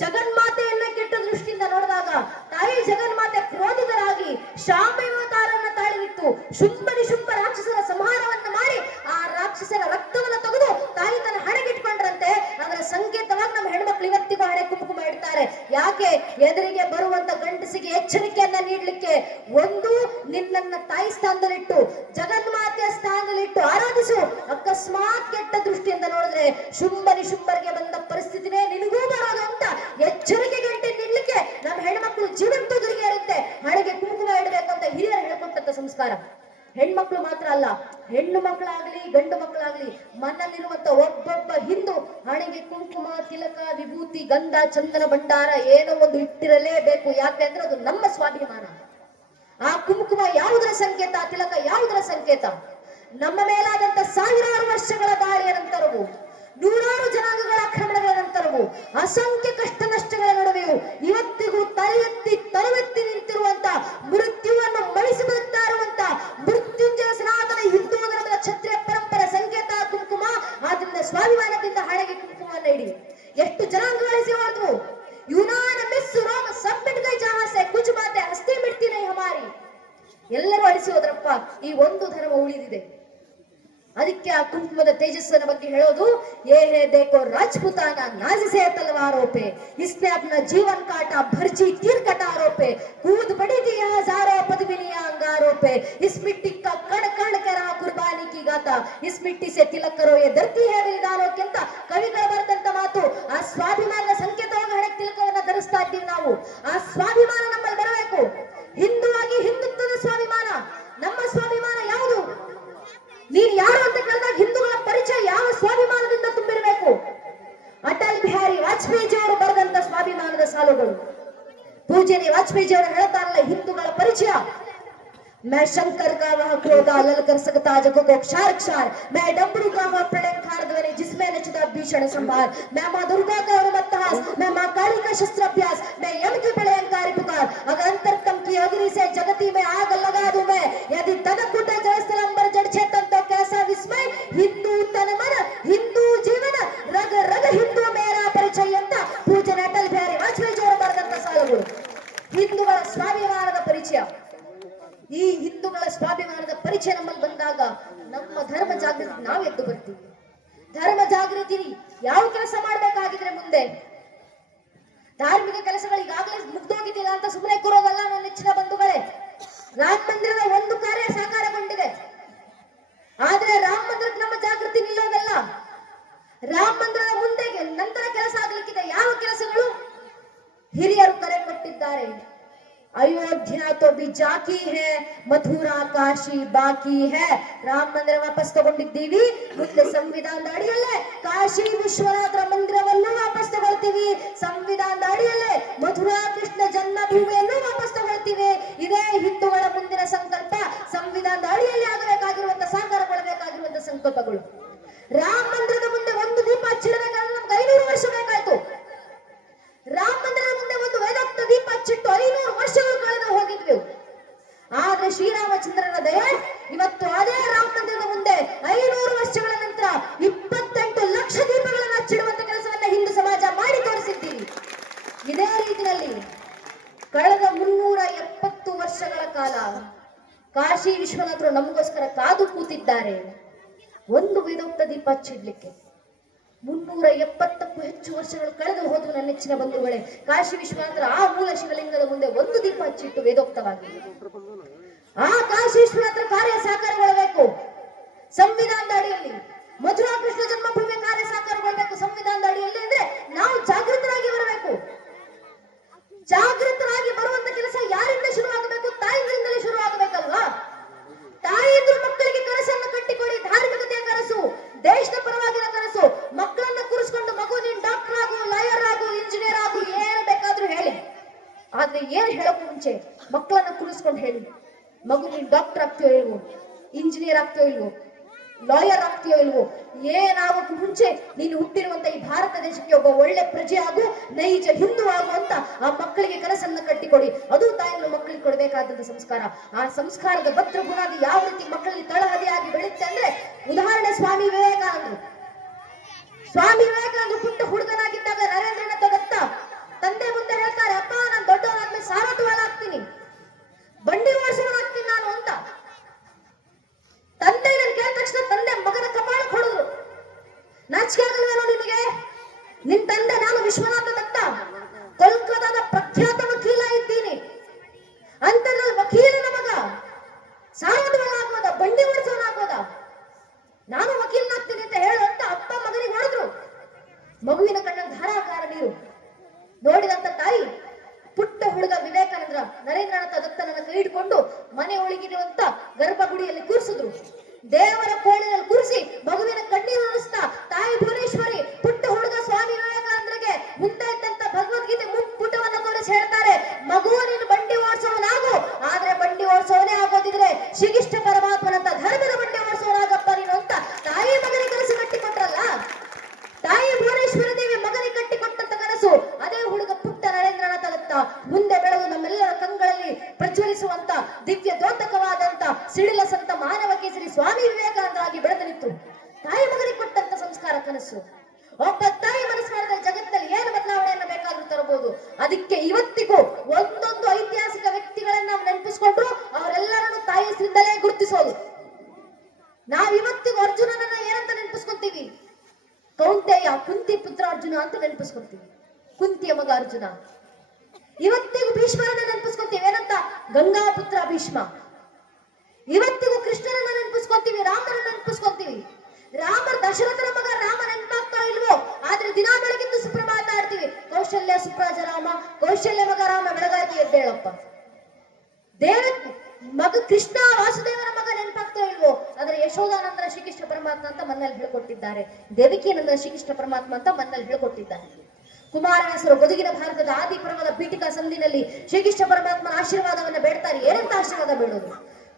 ಜಗನ್ಮಾತೆಯನ್ನ ಕೆಟ್ಟ ದೃಷ್ಟಿಯಿಂದ ನೋಡಿದಾಗ ತಾಯಿ ಜಗನ್ಮಾತೆ ಕ್ರೋಧಿತರಾಗಿ ಶಾಂಭವತಾರನ್ನ ತಾಳಿಬಿಟ್ಟು ಶುಂಭ ನಿಶುಂಭ ರಾಕ್ಷಸರ ಸಂಹಾರವನ್ನ ಮಾಡಿ ಆ ರಾಕ್ಷಸರ ರಕ್ತವನ್ನು ತೆಗೆದು ತಾಯಿ ತನ್ನ ಹಣೆಗಿಟ್ಕೊಂಡ್ರಂತೆ. ಅದರ ಸಂಕೇತವಾಗಿ ನಮ್ಮ ಹೆಣ್ಮಕ್ಳು ಇವತ್ತಿಗೂ ಹಣೆ ಕುಂಕುಮ ಇಡ್ತಾರೆ. ಯಾಕೆ? ಎದುರಿಗೆ ಬರುವಂತ ಗಂಡಸಿಗೆ ಎಚ್ಚರಿಕೆಯನ್ನ ನೀಡ್ಲಿಕ್ಕೆ. ಒಂದು, ನಿನ್ನನ್ನ ತಾಯಿ ಸ್ಥಾನದಲ್ಲಿಟ್ಟು ಜಗನ್ಮಾತೆಯ ಸ್ಥಾನದಲ್ಲಿಟ್ಟು ಆರಾಧಿಸು. ಅಕಸ್ಮಾತ್ ಕೆಟ್ಟ ದೃಷ್ಟಿಯಿಂದ ನೋಡಿದ್ರೆ ಶುಂಭ ನಿಶುಂಭರಿಗೆ ಬಂದ ಪರಿಸ್ಥಿತಿನೇ ನಿನಗೂ ಬರೋದು ಅಂತ ಎಚ್ಚರಿಕೆ ಗಂಟೆ ನೀಡ್ಲಿಕ್ಕೆ ನಮ್ಮ ಹೆಣ್ಮಕ್ಳು ಜೀವಂತ ದುರ್ಗೆ ಇರುತ್ತೆ. ಹಣೆಗೆ ಕುಂಕುಮ ಇಡಬೇಕು ಅಂತ ಹಿರಿಯರು ಹೇಳ್ಕೊಟ್ಟಂತ ಸಂಸ್ಕಾರ. ಹೆಣ್ಮಕ್ಳು ಮಾತ್ರ ಅಲ್ಲ, ಹೆಣ್ಣು ಮಕ್ಕಳಾಗ್ಲಿ ಗಂಡು ಮಕ್ಕಳಾಗ್ಲಿ, ಮನಲ್ಲಿರುವಂತ ಒಬ್ಬೊಬ್ಬ ಹಿಂದೂ ಹಣೆಗೆ ಕುಂಕುಮ ತಿಲಕ ವಿಭೂತಿ ಗಂಧ ಚಂದನ ಭಂಡಾರ ಏನೋ ಒಂದು ಇಟ್ಟಿರಲೇಬೇಕು. ಯಾಕೆ ಅಂದ್ರೆ ಅದು ನಮ್ಮ ಸ್ವಾಭಿಮಾನ. ಆ ಕುಂಕುಮ ಯಾವುದರ ಸಂಕೇತ? ತಿಲಕ ಯಾವುದರ ಸಂಕೇತ? ನಮ್ಮ ಮೇಲಾದಂತ ಸಾವಿರಾರು ವರ್ಷಗಳ ದಾಳಿಯ ನಂತರವು, ನೂರಾರು ಜನಾಂಗಗಳ ಆಕ್ರಮಣಗಳ ನಂತರವು, ಅಸಂಖ್ಯ ಕಷ್ಟ ನಷ್ಟಗಳ ನಡುವೆಯೂ ಇವತ್ತಿಗೂ ತಲೆಯೆತ್ತಿ ನಿಂತಿರುವಂತ ಮೃತ್ಯುವನ್ನು ಮಣಿಸಿ ಬರುತ್ತಾ ಇರುವಂತ ಮೃತ್ಯುಂಜಯ ಸನಾತನ ಹಿಂದೂ ಧರ್ಮದ ಕ್ಷತ್ರಿಯ ಪರಂಪರೆ ಸಂಕೇತ ಕುಂಕುಮ. ಆದ್ರಿಂದ ಸ್ವಾಭಿಮಾನದಿಂದ ಹಣೆಗೆ ಕುಂಕುಮವನ್ನು ಇಡಿ. ಎಷ್ಟು ಜನಾಂಗಗಳಿಸಿ ಹೋದ್ರು. ಯುನಾನ ಮಿಸ್ ರೋಮ ಸಬ್ಮಿಟ್ ಗೈ ಜಹಾಸೆ ಕುಚ್ ಮಾತೆ ಹಸ್ತಿ ಬಿಡ್ತೀನಿ ಹಮಾರಿ. ಎಲ್ಲರೂ ಅಳಿಸಿ ಹೋದ್ರಪ್ಪ, ಈ ಒಂದು ಧರ್ಮ ಉಳಿದಿದೆ. ಅದಕ್ಕೆ ಆ ಕುಂಕುಮದ ತೇಜಸ್ಸನ ಬಗ್ಗೆ ಹೇಳೋದು, ಏ ಹೇ ದೇಖೋ ರಾಜಪೂತಾನ ನಾಜಿಸೆ ತಲವಾರೋं पे, इसने अपना जीवन काटा भर्जी तीर कटारों पे, कूद पड़ी थी हजारों पद्मिनियां अंगारों पे, इस मिट्टी का कण कण करा कुर्बानी की गाता, इस मिट्टी से तिलक करो ये धरती है बलिदानों के ಅಂತ ಕವಿಗಳು ಬರೆದಂತ ಮಾತು. ಆ ಸ್ವಾಭಿಮಾನದ ಸಂಕೇತವಾಗಿ ಹಣೆಗೆ ತಿಲಕವನ್ನ ಧರಿಸ್ತಾ ಇದ್ದೀವಿ ನಾವು. ಆ ಸ್ವಾಭಿಮಾನ ನಮ್ಮಲ್ಲಿ ಬರಬೇಕು. ಹಿಂದೂವಾಗಿ ಹಿಂದುತ್ವದ ಸ್ವಾಭಿಮಾನ. ನಮ್ಮ ಸ್ವಾಭಿಮಾನ ಯಾವುದು? ನೀನು ಯಾರು ಅಂತ ಸಾಲುಗಳು. ಪೂಜ್ಯನಿ ವಾಜಪೇಯಿ ಅವರು ಹೇಳ್ತಾರಲ್ಲ, ಹಿಂದೂಗಳ ಪರಿಚಯ. मैं शंकर का वह क्रोधा लल कर सकता जगो को क्षार क्षार, मैं डमरू का वह प्रलय खार ध्वनि जिसमें नचता भीषण संभार, मैं माँ दुर्गा का उन्मत्तहास, मैं माँ काली का शस्त्राभ्यास, मैं यम की प्रलयंकारी पुकार, अगर अंतरतम की अग्नि से जगती में आग लगा दूं मैं, यदि तनक उठे जलस्थल अंबर जड़ चेतन तो कैसा विस्मय, हिंदू तन मन हिंदू जीवन रग रग हिंदू मेरा परिचय ಅಂತ ಪೂಜ್ಯನ ಅಟಲ್ ಬಿಹಾರಿ ವಾಜಪೇಯಿ ಅವರು ಬರೆದಂತ ಸಾಲುಗಳು. ಹಿಂದೂಗಳ ಸ್ವಾಭಿಮಾನದ ಪರಿಚಯ. ಈ ಹಿಂದೂಗಳ ಸ್ವಾಭಿಮಾನದ ಪರಿಚಯ ನಮ್ಮಲ್ಲಿ ಬಂದಾಗ ನಮ್ಮ ಧರ್ಮ ಜಾಗೃತಿ ನಾವು ಎದ್ದು ಬರ್ತೀವಿ. ಧರ್ಮ ಜಾಗೃತಿ ಯಾವ ಕೆಲಸ ಮಾಡಬೇಕಾಗಿದ್ರೆ ಮುಂದೆ ಧಾರ್ಮಿಕ ಕೆಲಸಗಳು ಈಗಾಗಲೇ ಮುಗ್ದೋಗಿದ್ದಿಲ್ಲ ಅಂತ ಸುಮ್ಮನೆ ಕೂರೋದಲ್ಲ ನನ್ನ ನೆಚ್ಚಿನ ಬಂಧುಗಳೇ. ರಾಮ ಮಂದಿರದ ಒಂದು ಕಾರ್ಯ ಸಾಕಾರಗೊಂಡಿದೆ. ಆದ್ರೆ ರಾಮ ಮಂದಿರಕ್ಕೆ ನಮ್ಮ ಜಾಗೃತಿ ನಿಲ್ಲೋದಲ್ಲ. ರಾಮ ಮಂದಿರದ ಮುಂದೆ ನಂತರ ಕೆಲಸ ಆಗ್ಲಿಕ್ಕಿದೆ. ಯಾವ ಕೆಲಸಗಳು? ಹಿರಿಯರು ಕರೆ ಕೊಟ್ಟಿದ್ದಾರೆ. अयोध्या तो भी जाकी है, मथुरा काशी बाकी है. ರಾಮ ಮಂದಿರ ವಾಪಸ್ ತಗೊಂಡಿದ್ದೀವಿ. ಮುಂದೆ ಸಂವಿಧಾನದ ಅಡಿಯಲ್ಲೇ ಕಾಶಿ ವಿಶ್ವನಾಥರ ಮಂದಿರವನ್ನು ವಾಪಸ್ ತಗೊಳ್ತೀವಿ. ಸಂವಿಧಾನದ ಅಡಿಯಲ್ಲೇ ಮಥುರಾ ಕೃಷ್ಣ ಜನ್ಮಭೂಮಿಯನ್ನು ವಾಪಸ್ ತಗೊಳ್ತೀವಿ. ಇದೇ ಹಿಂದೂಗಳ ಮುಂದಿನ ಸಂಕಲ್ಪ. ಸಂವಿಧಾನದ ಅಡಿಯಲ್ಲಿ ಆಗಬೇಕಾಗಿರುವಂತಹ ಸಾಕಾರಗೊಳ್ಳಬೇಕಾಗಿರುವಂತಹ ಸಂಕಲ್ಪಗಳು. ರಾಮ ಮಂದಿರದ ಮುಂದೆ ಒಂದು ದೀಪ ಹಚ್ಚಿಡಬೇಕಾದ್ರೆ ನಮ್ಗೆ 500 ವರ್ಷ ಬೇಕಾಯ್ತು. ರಾಮ ಮಂದಿರದ ಮುಂದೆ ಒಂದು ವೇದೋಕ್ತ ದೀಪ ಹಚ್ಚಿಟ್ಟು 500 ವರ್ಷಗಳು ಕಳೆದು ಹೋಗಿದ್ವಿ. ಆದ್ರೆ ಶ್ರೀರಾಮಚಂದ್ರನ ದಯೆ ಇವತ್ತು ಅದೇ ರಾಮ ಮಂದಿರದ ಮುಂದೆ 500 ವರ್ಷಗಳ ನಂತರ 28 ಲಕ್ಷ ದೀಪಗಳನ್ನು ಹಚ್ಚಿಡುವಂತ ಕೆಲಸವನ್ನ ಹಿಂದೂ ಸಮಾಜ ಮಾಡಿ ತೋರಿಸಿದ್ದೀವಿ. ಇದೇ ರೀತಿಯಲ್ಲಿ ಕಳೆದ 370 ವರ್ಷಗಳ ಕಾಲ ಕಾಶಿ ವಿಶ್ವನಾಥರು ನಮಗೋಸ್ಕರ ಕಾದು ಕೂತಿದ್ದಾರೆ ಒಂದು ವೇದೋಕ್ತ ದೀಪ ಹಚ್ಚಿಡ್ಲಿಕ್ಕೆ. 370ಕ್ಕೂ ಹೆಚ್ಚು ವರ್ಷಗಳು ಕಳೆದು ಹೋದವು ನನ್ನ ನೆಚ್ಚಿನ ಬಂಧುಗಳೇ. ಕಾಶಿ ವಿಶ್ವನಾಥರ ಆ ಮೂಲ ಶಿವಲಿಂಗದ ಮುಂದೆ ಒಂದು ದೀಪ ಹಚ್ಚಿಟ್ಟು ವೇದೋಕ್ತವಾಗಿ ಆ ಕಾಶಿ ವಿಶ್ವನಾಥರ ಕಾರ್ಯ ಸಾಕಾರಗೊಳ್ಳಬೇಕು. ಸಂವಿಧಾನದ ಅಡಿಯಲ್ಲಿ ಮಥುರಾ ಕೃಷ್ಣ ಜನ್ಮಭೂಮಿ ಕಾರ್ಯ ಸಾಕಾರಗೊಳ್ಳಬೇಕು. ಸಂವಿಧಾನದ ಅಡಿಯಲ್ಲಿ ಅಂದ್ರೆ ನಾವು ಜಾಗೃತರಾಗಿ ಬರಬೇಕು. ಜಾಗೃತರಾಗಿ ಬರುವಂತ ಕೆಲಸ ಯಾರಿಂದ ಶುರುವಾಗಬೇಕು? ತಾಯಿಗಳಿಂದಲೇ ಶುರುವಾಗಬೇಕಲ್ವಾ? ತಾಯಿಯಂದ್ರು ಮಕ್ಕಳಿಗೆ ಕನಸನ್ನು ಕಟ್ಟಿಕೊಡಿ. ಧಾರ್ಮಿಕತೆಯ ಕನಸು, ದೇಶದ ಪರವಾಗಿನ ಕನಸು. ಮಕ್ಕಳನ್ನ ಕೂರಿಸ್ಕೊಂಡು ಮಗು ನೀನ್ ಡಾಕ್ಟರ್ ಆಗು, ಲಾಯರ್ ಆಗು, ಇಂಜಿನಿಯರ್ ಆಗು, ಏನ್ ಬೇಕಾದ್ರೂ ಹೇಳಿ. ಆದ್ರೆ ಏನ್ ಹೇಳೋಕು ಮುಂಚೆ ಮಕ್ಕಳನ್ನ ಕೂರಿಸ್ಕೊಂಡು ಹೇಳಿ, ಮಗು ನೀನ್ ಡಾಕ್ಟರ್ ಆಗ್ತೀಯೋ ಇಲ್ವೋ, ಇಂಜಿನಿಯರ್ ಆಗ್ತೀಯೋ ಇಲ್ವೋ, ಲಾಯರ್ ಆಗ್ತೀಯೋ ಇಲ್ವೋ, ಏನಾಗೋಕು ಮುಂಚೆ ನೀನು ಹುಟ್ಟಿರುವಂತ ಈ ಭಾರತ ದೇಶಕ್ಕೆ ಒಬ್ಬ ಒಳ್ಳೆ ಪ್ರಜೆ ಆಗು, ನೈಜ ಹಿಂದೂ ಆಗು ಅಂತ ಆ ಮಕ್ಕಳಿಗೆ ಕನಸನ್ನ ಕಟ್ಟಿಕೊಡಿ. ಅದು ತಾಯಿಗಳು ಮಕ್ಕಳಿಗೆ ಕೊಡಬೇಕಾದಂತ ಸಂಸ್ಕಾರ. ಆ ಸಂಸ್ಕಾರದ ಭದ್ರ ಬುನಾದಿ ಯಾವ ರೀತಿ ಮಕ್ಕಳಲ್ಲಿ ತಳಹದಿಯಾಗಿ ಬೆಳುತ್ತೆ ಅಂದ್ರೆ, ಉದಾಹರಣೆ ಸ್ವಾಮಿ ವಿವೇಕಾನಂದರು. ಸ್ವಾಮಿ ವಿವೇಕಾನಂದರು ಪುಟ್ಟ ಹುಡುಗನಾಗಿದ್ದಾಗ ನರೇಂದ್ರನಾಥ ದತ್ತ ತಂದೆ ಮುಂದೆ ಹೇಳ್ತಾರೆ, ಅಪ್ಪ ನಾನು ದೊಡ್ಡವನಾದ್ಮೇಲೆ ಸಾರಥಿವಾಲ ಆಗ್ತೀನಿ, ಬಂಡಿ ಓಡಿಸೋನಾಗ್ತೀನಿ ನಾನು ಅಂತ. ತಂದೆ ಇದನ್ನು ಕೇಳಿದ ತಕ್ಷಣ ತಂದೆ ಮಗನ ಕಪಾಳ ಹೊಡೆದ್ರು. ನಾಚಿಕೆ ಆಗಲ್ವೇನೋ ನಿನಗೆ? ನಿನ್ ತಂದೆ ನಾನು ವಿಶ್ವನಾಥ ದತ್ತ, ಕೋಲ್ಕತ್ತಾದ ಪ್ರಖ್ಯಾತ ವಕೀಲ ಇದ್ದೀನಿ, ಅಂತದ್ರಲ್ಲಿ ವಕೀಲನ ಮಗ ಸಾರಥಿವಾಲ ಆಗ್ಬೋದ, ಬಂಡಿ ಓಡಿಸೋನಾಗ್ಬೋದ? ನಾನು ವಕೀಲನಾಗ್ತೀನಿ ಅಂತ ಹೇಳು ಅಂತ ಅಪ್ಪ ಮಗನಿಗೆ ಹೊಡೆದ್ರು. ಮಗುವಿನ ಕಣ್ಣಲ್ಲಿ ಧಾರಾಕಾರ ನೀರು ನೋಡಿದಂತ ತಾಯಿ ಪುಟ್ಟ ಹುಡುಗ ವಿವೇಕಾನಂದ್ರ ನರೇಂದ್ರನಾಥ ದತ್ತನನ್ನ ಕೈ ಹಿಡ್ಕೊಂಡು ಮನೆ ಒಳಗಿರುವಂತ ಗರ್ಭಗುಡಿಯಲ್ಲಿ ಕೂರಿಸಿದ್ರು. ದೇವರ ಕೋಣೆಯಲ್ಲಿ ಕೂರಿಸಿ ಮಗುವಿನ ಕಣ್ಣೀರು ಉಣಿಸ್ತಾ ತಾಯಿ ಭುವನೇಶ್ವರಿ ಪುಟ್ಟ ಹುಡುಗ ಸ್ವಾಮಿ ವಿವೇಕಾನಂದರಿಗೆ ಮುಂದೆ ಇದ್ದಂತ ಭಗವದ್ಗೀತೆ ಪುಟವನ್ನು ತೋರಿಸಿ ಹೇಳ್ತಾರೆ, ಮಗು ನೀನು ಬಂಡಿ ಓಡಿಸೋನಾಗು, ಆದ್ರೆ ಬಂಡಿ ಓಡಿಸೋನೇ ಆಗೋದಿದ್ರೆ ಶ್ರೀಕೃಷ್ಣ ಪರಮಾತ್ಮನಂತ ಧರ್ಮದ ಬಂಡಿ ಓಡಿಸೋನಾಗಪ್ಪ ನೀನು ಅಂತ ತಾಯಿ ಮಗನಿಗೆ ಕನಸು ಕಟ್ಟಿಕೊಟ್ರಲ್ಲ. ತಾಯಿ ಭುವನೇಶ್ವರಿ ದೇವಿ ಮಗನಿಗೆ ಕಟ್ಟಿಕೊಟ್ಟಂತ ಕನಸು ಅದೇ ಹುಡುಗ ಪುಟ್ಟ ನರೇಂದ್ರನಾಥ ದತ್ತ ಮುಂದೆ ಬೆಳೆದು ನಮ್ಮೆಲ್ಲರ ಕಂಗಳಲ್ಲಿ ಪ್ರಜ್ವಲಿಸುವಂತ ದಿವ್ಯ ದ್ಯೋತಕವಾದಂತ ಸಿಡಿಲ ಸಂತ ಮಾನವ ಕೇಸರಿ ಸ್ವಾಮಿ ವಿವೇಕಾನಂದರಾಗಿ ಬೆಳೆದು ನಿಂತು ತಾಯಿ ಮಗನಿಗೆ ಕೊಟ್ಟಂತ ಸಂಸ್ಕಾರ ಕನಸು. ಒಬ್ಬ ತಾಯಿ ಮನಸ್ಸು ಮಾಡಿದ್ರೆ ಜಗತ್ತಲ್ಲಿ ಏನು ಬದಲಾವಣೆಯನ್ನ ಬೇಕಾದ್ರೂ ತರಬಹುದು. ಅದಕ್ಕೆ ಇವತ್ತಿಗೂ ಒಂದೊಂದು ಐತಿಹಾಸಿಕ ವ್ಯಕ್ತಿಗಳನ್ನ ನಾವು ನೆನಪಿಸ್ಕೊಂಡ್ರು ಅವರೆಲ್ಲರನ್ನು ತಾಯಿ ಹೆಸರಿಂದಲೇ ಗುರುತಿಸೋದು. ನಾವ್ ಇವತ್ತಿಗೂ ಅರ್ಜುನನನ್ನ ಏನಂತ ನೆನಪಿಸ್ಕೊಂತೀವಿ? ಕೌಂತೆಯ ಕುಂತಿ ಪುತ್ರ ಅರ್ಜುನ ಅಂತ ನೆನಪಿಸ್ಕೊಂತೀವಿ, ಕುಂತಿಯ ಮಗ ಅರ್ಜುನ. ಇವತ್ತಿಗೂ ಭೀಷ್ಮರನ್ನ ನೆನಪಿಸ್ಕೊಂತೀವಿ, ಏನಂತ? ಗಂಗಾ ಪುತ್ರ ಭೀಷ್ಮ. ಇವತ್ತಿಗೂ ಕೃಷ್ಣನನ್ನ ನೆನಪಿಸ್ಕೊಂತೀವಿ, ರಾಮನ ನೆನಪಿಸ್ಕೊಂತೀವಿ. ರಾಮ ದಶರಥನ ಮಗ ರಾಮ ನೆನಪಾಗ್ತಾ ಇಲ್ವೋ? ಆದ್ರೆ ದಿನಾ ಬೆಳಗಿದ್ದು ಸುಪ್ರಭಾತ ಆಡ್ತೀವಿ, ಕೌಶಲ್ಯ ಸುಪ್ರಾಜ ರಾಮ, ಕೌಶಲ್ಯ ಮಗ ರಾಮ ಬೆಳಗಾಗಿ ಎದ್ದೇಳಪ್ಪ. ದೇವ ಮಗ ಕೃಷ್ಣ ವಾಸುದೇವನ ಮಗ ನೆನಪಾಗ್ತಾ ಇಲ್ವೋ? ಆದ್ರೆ ಯಶೋಧಾನಂದರ ಶ್ರೀಕೃಷ್ಣ ಪರಮಾತ್ಮ ಅಂತ ಮನ್ನಲ್ಲಿ ಹೇಳ್ಕೊಟ್ಟಿದ್ದಾರೆ, ದೇವಕಿ ನಂದರ ಶ್ರೀಕೃಷ್ಣ ಪರಮಾತ್ಮ ಅಂತ ಮನ್ನಲ್ಲಿ ಹೇಳ್ಕೊಟ್ಟಿದ್ದಾರೆ. ಕುಮಾರವ್ಯಾಸರು ಗದುಗಿನ ಭಾರತದ ಆದಿ ಪರ್ವದ ಪೀಠಿಕಾ ಸಂಧಿನಲ್ಲಿ ಶ್ರೀಕೃಷ್ಣ ಪರಮಾತ್ಮನ ಆಶೀರ್ವಾದವನ್ನ ಬೇಡ್ತಾರೆ. ಏನಂತ ಆಶೀರ್ವಾದ ಬೇಡೋದು?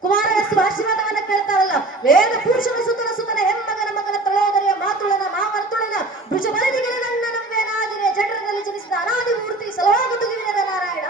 ಕುಮಾರವ್ಯಾಸರು ಆಶೀರ್ವಾದವನ್ನ ಕೇಳ್ತಾರಲ್ಲ, ವೇದ ಪುರುಷನ ಸುತನ ಸುತನ ಹೆಮ್ಮಗನ ಮಗನ ತಳೋದರಿಯ ಮಾತುಳನ ಮಾವನ ತುಳನ ಭುಜ ಬಲದಿಗೆ ನನ್ನ ನಮ್ಮೇನಾದಿನ ಜಠರದಲ್ಲಿ ಜನಿಸಿದ ಅನಾದಿ ಮೂರ್ತಿ ಸಲೋಗ ತುಗಿವಿನದ ನಾರಾಯಣ.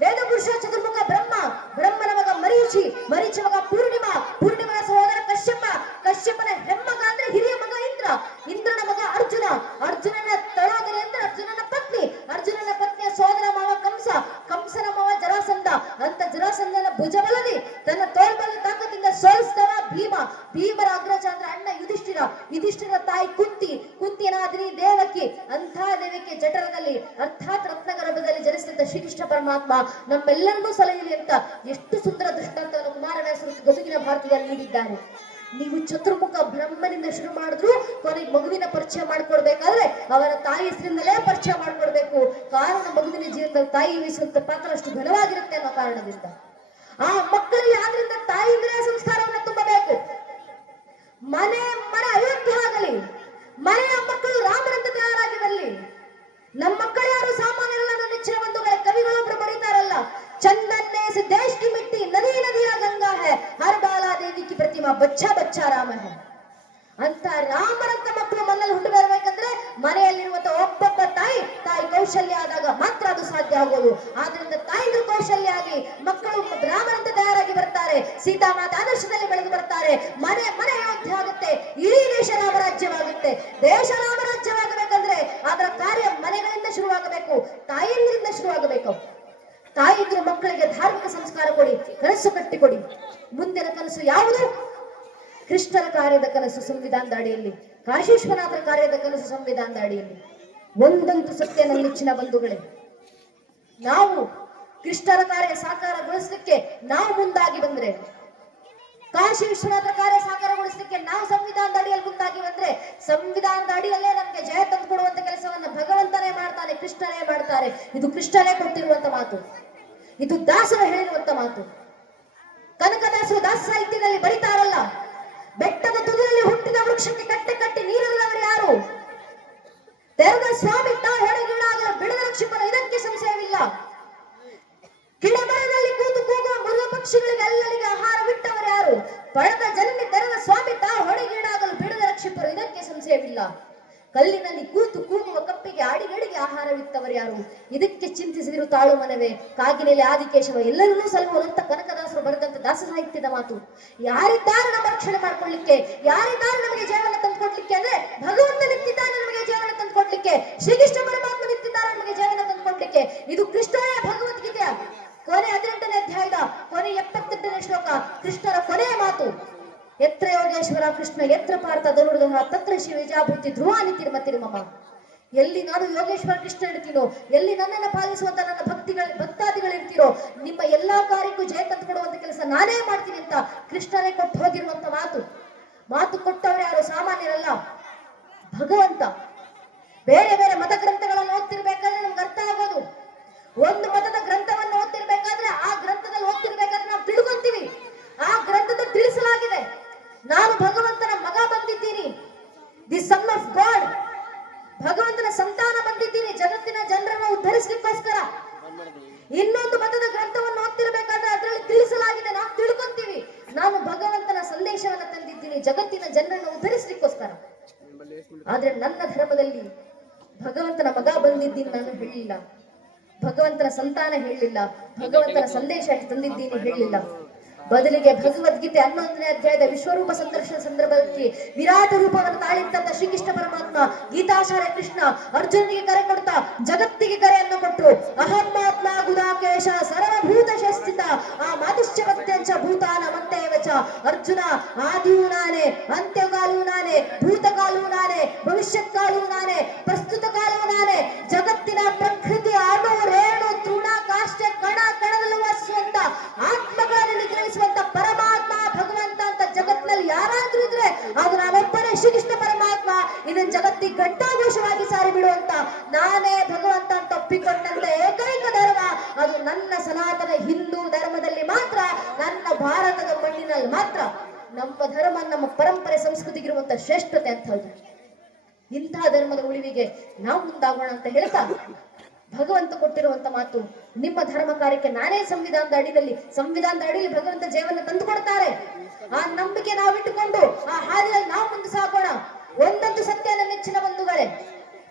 ವೇದ ಪುರುಷ ಚತುರ್ಮುಖ ಬ್ರಹ್ಮ, ಬ್ರಹ್ಮನ ಮಗ ಮರೀಚಿ, ಮರೀಚಿ ಮಗ ಪೂರ್ಣಿಮಾ, ಪೂರ್ಣಿಮನ ಸಹೋದರ ಕಶ್ಯಪ, ಕಶ್ಯಪನ ಹೆಮ್ಮಗ ಅಂದ್ರೆ ಹಿರಿಯ ಮಗ ಇಂದ್ರ, ಇಂದ್ರನ ಮಗ ಅರ್ಜುನ, ಅರ್ಜುನನ ತಳೋದರಿ ಅಂದ್ರೆ ಅರ್ಜುನನ ಪತ್ನಿ, ಅರ್ಜುನನ ಪತ್ನಿಯ ಸೋದರ ಮಾವ ಕಂಸ, ಕಂಸನ ಮಾವ ಜರಾಸಂಧ, ಅಂತ ಜರಾಸಂಧನ ಭುಜಬಲದಿ ತನ್ನ ತೋಳ್ಬಲ ತಾಕತ್ತಿಂದ ಸೋಲಿಸಿದವ ಭೀಮ, ಭೀಮರ ಅಗ್ರಜ ಅಂದ್ರೆ ಅಣ್ಣ ಯುಧಿಷ್ಠಿರ, ಯುಧಿಷ್ಠಿರ ತಾಯಿ ಕುಂತಿ, ಕುಂತಿಯನಾದಿನಿ ದೇವಕಿ, ಅಂಥ ದೇವಕಿ ಜಠರದಲ್ಲಿ ಅರ್ಥಾತ್ ರತ್ನಗರ್ಭದಲ್ಲಿ ಜನಿಸಿದ ಶ್ರೀಕೃಷ್ಣ ಪರಮಾತ್ಮ ನಮ್ಮೆಲ್ಲರನ್ನೂ ಸಲಹಲಿ ಅಂತ ಎಷ್ಟು ಸುಂದರ ದೃಷ್ಟಾಂತವನ್ನು ಕುಮಾರವ್ಯಾಸರು ಗದುಗಿನ ಭಾರತದಲ್ಲಿ ನೀಡಿದ್ದಾರೆ. ನೀವು ಚತುರ್ಮುಖ ಬ್ರಹ್ಮನಿಂದ ಶುರು ಮಾಡಿದ್ರು ಕೊನೆಗೆ ಮಗುವಿನ ಪರಿಚಯ ಮಾಡ್ಕೊಡ್ಬೇಕಾದ್ರೆ ಅವರ ತಾಯಿ ಹೆಸರಿಂದಲೇ ಪರಿಚಯ ಮಾಡ್ಕೊಡ್ಬೇಕು. ಕಾರಣ ಮಗುವಿನ ಜೀವನದಲ್ಲಿ ತಾಯಿ ವಹಿಸುವಂತ ಪಾತ್ರ ಅಷ್ಟು ಘನವಾಗಿರುತ್ತೆ ಅನ್ನೋ ಕಾರಣದಿಂದ ಆ ಮಕ್ಕಳಿಗೆ ಆದ್ರಿಂದ ತಾಯಿಯಿಂದಲೇ ಸಂಸ್ಕಾರವನ್ನ ತುಂಬಬೇಕು. ಮನೆ ಮನ ಅಯೋಗ್ಯ ಆಗಲಿ, ಮನೆಯ ಮಕ್ಕಳು ರಾಮನಂತೆ ತಯಾರಾಗಿ ಬರಲಿ. ನಮ್ಮ ಮಕ್ಕಳು ಯಾರು ಸಾಮಾನ್ಯರಲ್ಲ. ನನ್ನ ನೆಚ್ಚಿನ ಬಂಧುಗಳ ಕವಿಗಳೊಬ್ರು ಬರೀತಾರಲ್ಲ, ಚಂದನ್ನೇ से देश की मिट्टी नदी नदिया गंगा है हर बाला देवी की प्रतिमा बच्चा बच्चा राम है ಅಂತ ರಾಮರಂತ ಮಕ್ಕಳು ಮನೆಯಲ್ಲಿ ಹುಟ್ಟು ಬರಬೇಕಂದ್ರೆ ಮನೆಯಲ್ಲಿರುವಂತ ಒಬ್ಬೊಬ್ಬ ತಾಯಿ ಕೌಶಲ್ಯ ಆದಾಗ ಮಾತ್ರ ಅದು ಸಾಧ್ಯ ಆಗೋದು. ಆದ್ರಿಂದ ತಾಯಿಗಳು ಕೌಶಲ್ಯ ಆಗಿ ಮಕ್ಕಳು ರಾಮರಂತೆ ತಯಾರಾಗಿ ಬರ್ತಾರೆ, ಸೀತಾಮಾತೆ ಆದರ್ಶದಲ್ಲಿ ಬೆಳೆದು ಬರ್ತಾರೆ, ಮನೆ ಮನೆ ಅಯೋಧ್ಯ ಆಗುತ್ತೆ, ಇಡೀ ದೇಶ ರಾಮರಾಜ್ಯವಾಗುತ್ತೆ. ದೇಶ ರಾಮರಾಜ್ಯವಾಗಬೇಕಂದ್ರೆ ಅದರ ಕಾರ್ಯ ಮನೆಗಳಿಂದ ಶುರುವಾಗಬೇಕು, ತಾಯಿಯರಿಂದ ಶುರುವಾಗಬೇಕು. ತಾಯಿದ್ರು ಮಕ್ಕಳಿಗೆ ಧಾರ್ಮಿಕ ಸಂಸ್ಕಾರ ಕೊಡಿ, ಕನಸು ಕಟ್ಟಿಕೊಡಿ. ಮುಂದಿನ ಕನಸು ಯಾವುದು? ಕೃಷ್ಣರ ಕಾರ್ಯದ ಕನಸು ಸಂವಿಧಾನದ ಅಡಿಯಲ್ಲಿ, ಕಾಶೀಶ್ವನಾಥರ ಕಾರ್ಯದ ಕನಸು ಸಂವಿಧಾನದ ಅಡಿಯಲ್ಲಿ. ಒಂದಂತೂ ಸತ್ಯ ನನ್ನ ನೆಚ್ಚಿನ ಬಂಧುಗಳೇ, ನಾವು ಕೃಷ್ಣರ ಕಾರ್ಯ ಸಾಕಾರಗೊಳಿಸಲಿಕ್ಕೆ ನಾವು ಮುಂದಾಗಿ ಬಂದ್ರೆ, ಕಾಶಿ ವಿಶ್ವನಾಥರ ಕಾರ್ಯ ಸಾಕಾರಗೊಳಿಸಲಿಕ್ಕೆ ನಾವು ಸಂವಿಧಾನದ ಅಡಿಯಲ್ಲಿ ಮುಂದಾಗಿ ಬಂದ್ರೆ, ಸಂವಿಧಾನದ ಅಡಿಯಲ್ಲೇ ನಮ್ಗೆ ಜಯ ತಂದುಕೊಡುವಂತ ಕೆಲಸವನ್ನ ಭಗವಂತನೇ ಮಾಡ್ತಾನೆ, ಕೃಷ್ಣನೇ ಮಾಡ್ತಾರೆ. ಇದು ಕೃಷ್ಣನೇ ಕೊಟ್ಟಿರುವಂತ ಮಾತು, ಇದು ದಾಸರು ಹೇಳಿರುವಂತ ಮಾತು. ಕನಕದಾಸರು ದಾಸ ಸಾಹಿತ್ಯದಲ್ಲಿ ಬರೀತಾರಲ್ಲ, ಬೆಟ್ಟದ ತುದಿಯಲ್ಲಿ ಹುಟ್ಟಿದ ವೃಕ್ಷಕ್ಕೆ ಕಟ್ಟೆ ಕಟ್ಟಿ ನೀರಲ್ಲವರು ಯಾರು? ತೆರೆದ ಸ್ವಾಮಿ ತಾ ಹೊಡೆಗೀಡಾಗಲು ಬಿಡದ ರಕ್ಷಿಪನು, ಇದಕ್ಕೆ ಸಂಶಯವಿಲ್ಲ. ಗಿಡಮರದಲ್ಲಿ ಕೂತು ಕೂಗುವ ಮೃಗ ಪಕ್ಷಿಗಳಿಗೆ ಅಲ್ಲಲಿಗೆ ಆಹಾರ ಬಿಟ್ಟವರು ಯಾರು? ಪಡೆದ ಜನನಿ ತೆರೆದ ಸ್ವಾಮಿ ತಾ ಹೊಡೆಗೀಡಾಗಲು ಬಿಡದ ರಕ್ಷಿಪರು, ಇದಕ್ಕೆ ಸಂಶಯವಿಲ್ಲ. ಕಲ್ಲಿನಲ್ಲಿ ಕೂತು ಕೂಗುವ ಕಪ್ಪಿಗೆ ಅಡಿಗಡಿಗೆ ಆಹಾರವಿತ್ತವರು ಯಾರು? ಇದಕ್ಕೆ ಚಿಂತಿಸಿದಿರು ತಾಳು ಮನವೇ, ಕಾಗಿನೆಲೆ ಆದಿಕೇಶವ ಎಲ್ಲರನ್ನೂ ಸಲ್ಲುವಂತ ಕನಕದಾಸರು ಬರೆದಂತ ದಾಸ ಸಾಹಿತ್ಯದ ಮಾತು. ಯಾರಿದ್ದಾರೆ ನಮ್ಮ ರಕ್ಷಣೆ ಮಾಡ್ಕೊಳ್ಳಿಕ್ಕೆ, ಯಾರಿದ್ದಾರೆ ನಮಗೆ ಜೀವನ ತಂದುಕೊಡ್ಲಿಕ್ಕೆ ಅಂದ್ರೆ ಭಗವಂತ ನಿಂತಿದ್ದಾನೆ ನಮಗೆ ಜೀವನ ತಂದುಕೊಡ್ಲಿಕ್ಕೆ, ಶ್ರೀಕೃಷ್ಣ ಪರಮಾತ್ಮ ನಿಂತಿದ್ದಾರೆ ನಮಗೆ ಜೀವನ ತಂದುಕೊಡ್ಲಿಕ್ಕೆ. ಇದು ಕೃಷ್ಣನೇ ಭಗವದ್ಗೀತೆಯ ಕೊನೆ 18ನೇ ಅಧ್ಯಾಯದ ಕೊನೆ 78ನೇ ಶ್ಲೋಕ, ಕೃಷ್ಣರ ಕೊನೆಯ ಮಾತು. ಎತ್ರ ಯೋಗೇಶ್ವರ ಕೃಷ್ಣ ಎತ್ರ ಪಾರ್ಥ ಧನುರ್ಧರ ತತ್ರ ಶಿವಜಾಭೂತಿ ಧ್ರುವಾನಿ ತಿರುಮ ತಿರುಮಮ. ಎಲ್ಲಿ ನಾನು ಯೋಗೇಶ್ವರ ಕೃಷ್ಣ ಇರ್ತೀನೋ, ಎಲ್ಲಿ ನನ್ನನ್ನು ಪಾಲಿಸುವಂತ ನನ್ನ ಭಕ್ತಾದಿಗಳಿರ್ತೀರೋ, ನಿಮ್ಮ ಎಲ್ಲಾ ಕಾರ್ಯಕ್ಕೂ ಜಯ ತಂದುಕೊಡುವಂತ ಕೆಲಸ ನಾನೇ ಮಾಡ್ತೀನಿ ಅಂತ ಕೃಷ್ಣನೇ ಕೊಟ್ಟು ಹೋಗಿರುವಂತ ಮಾತು ಕೊಟ್ಟವ್ರು ಯಾರು? ಸಾಮಾನ್ಯರಲ್ಲ, ಭಗವಂತ. ಬೇರೆ ಬೇರೆ ಮತ ಗ್ರಂಥಗಳನ್ನು ಓದ್ತಿರ್ಬೇಕಾದ್ರೆ ನಮ್ಗೆ ಅರ್ಥ ಆಗೋದು. ಒಂದು ಮತದ ಗ್ರಂಥವನ್ನು ಓದ್ತಿರ್ಬೇಕಾದ್ರೆ ಆ ಗ್ರಂಥದಲ್ಲಿ ಓದ್ತಿರ್ಬೇಕಾದ್ರೆ ನಾವು ತಿಳ್ಕೊಂತೀವಿ, ಆ ಗ್ರಂಥದಲ್ಲಿ ತಿಳಿಸಲಾಗಿದೆ ನಾನು ಭಗವಂತನ ಮಗ ಬಂದಿದ್ದೀನಿ, ದಿ ಸನ್ ಆಫ್ ಗಾಡ್, ಭಗವಂತನ ಸಂತಾನ ಬಂದಿದ್ದೀನಿ ಜಗತ್ತಿನ ಜನರನ್ನು ಉದ್ಧರಿಸಲಿಕ್ಕೋಸ್ಕರ. ಇನ್ನೊಂದು ಮತದ ಗ್ರಂಥವನ್ನು ಓದ್ತಿರ್ಬೇಕಾದ್ರೆ ಅದರಲ್ಲಿ ತಿಳಿಸಲಾಗಿದೆ, ನಾವು ತಿಳ್ಕೊಂತೀವಿ ನಾನು ಭಗವಂತನ ಸಂದೇಶವನ್ನ ತಂದಿದ್ದೀನಿ ಜಗತ್ತಿನ ಜನರನ್ನು ಉದ್ಧರಿಸಲಿಕ್ಕೋಸ್ಕರ. ಆದ್ರೆ ನನ್ನ ಧರ್ಮದಲ್ಲಿ ಭಗವಂತನ ಮಗ ಬಂದಿದ್ದೀನಿ ನಾನು ಹೇಳಿಲ್ಲ, ಭಗವಂತನ ಸಂತಾನ ಹೇಳಿಲ್ಲ, ಭಗವಂತನ ಸಂದೇಶ ತಂದಿದ್ದೀನಿ ಹೇಳಿಲ್ಲ. ಬದಲಿಗೆ ಭಗವದ್ಗೀತೆ 11ನೇ ಅಧ್ಯಾಯದ ವಿಶ್ವರೂಪ ಸಂದರ್ಶನ ಸಂದರ್ಭದಲ್ಲಿ ವಿರಾಟ ರೂಪವನ್ನು ತಾಳಿದ್ದಂತ ಶ್ರೀಕೃಷ್ಣ ಪರಮಾತ್ಮ ಗೀತಾಚಾರ್ಯ ಕೃಷ್ಣ ಅರ್ಜುನಿಗೆ ಕರೆ ಕೊಡ್ತಾ ಜಗತ್ತಿಗೆ ಕರೆಯನ್ನು ಕೊಟ್ಟರು. ಅಹಮಾತ್ಮ ಗುದಾಕೇಶ ಸರ್ವಭೂತ ಶಸ್ಥಿತ ಆ ಮಾತುಶ್ಚ ಭೂತಾನ ಮಂತೇವಚ. ಅರ್ಜುನ, ಆದಿಯೂ ನಾನೇ, ಅಂತ್ಯಕಾಲವೂ ನಾನೇ, ಭೂತಕಾಲವೂ ನಾನೇ, ಭವಿಷ್ಯತ್ ಕಾಲವೂ ನಾನೇ, ಪ್ರಸ್ತುತ ಕಾಲವೂ ನಾನೇ. ಜಗತ್ತಿನ ಪ್ರಕೃತಿ ಅಣು ರೇಣು ತೃಣ ಕಾಷ್ಟೆ ಕಣ ಕಣದಲ್ಲೂ ವಾಸಿಸುವಂತ ಆತ್ಮಗಳನ್ನು ನಿಗ್ರಹಿಸುವಂತ ಪರಮಾತ್ಮ ಭಗವಂತ ಅಂತ ಜಗತ್ತಿನಲ್ಲಿ ಯಾರಾದ್ರೂ ಇದ್ರೆ ಅದು ನಾನೊಬ್ಬನೇ ಶ್ರೀಕೃಷ್ಣ ಪರಮಾತ್ಮ. ಇದನ್ನ ಜಗತ್ತಿಗೆ ಘಂಟಾಘೋಷವಾಗಿ ಸಾರಿ ಬಿಡುವಂತ ನಾನೇ ಭಗವಂತ ಅಂತ ಒಪ್ಪಿಕೊಂಡಂತ ಏಕೈಕ ಧರ್ಮ ಅದು ನನ್ನ ಸನಾತನ ಹಿಂದೂ ಧರ್ಮದಲ್ಲಿ ಮಾತ್ರ, ನನ್ನ ಭಾರತದ ಮಣ್ಣಿನಲ್ಲಿ ಮಾತ್ರ. ನಮ್ಮ ಧರ್ಮ, ನಮ್ಮ ಪರಂಪರೆ, ಸಂಸ್ಕೃತಿಗಿರುವಂತ ಶ್ರೇಷ್ಠತೆ ಅಂತ ಇಂತಹ ಧರ್ಮದ ಉಳಿವಿಗೆ ನಾವು ಮುಂದಾಗೋಣ ಅಂತ ಹೇಳ್ತಾ ಭಗವಂತ ಕೊಟ್ಟಿರುವಂತ ಮಾತು, ನಿಮ್ಮ ಧರ್ಮ ಕಾರ್ಯಕ್ಕೆ ನಾನೇ ಸಂವಿಧಾನದ ಅಡಿಯಲ್ಲಿ ಭಗವಂತ ಜಯವನ್ನು ತಂದು ಕೊಡ್ತಾರೆ. ಆ ನಂಬಿಕೆ ನಾವು ಇಟ್ಟುಕೊಂಡು ಆ ಹಾದಿಯಲ್ಲಿ ನಾವು ಮುಂದೆ ಸಾಗೋಣ. ಒಂದೊಂದು ಸತ್ಯ ನನ್ನ ನೆಚ್ಚಿನ ಬಂಧುಗಳೇ,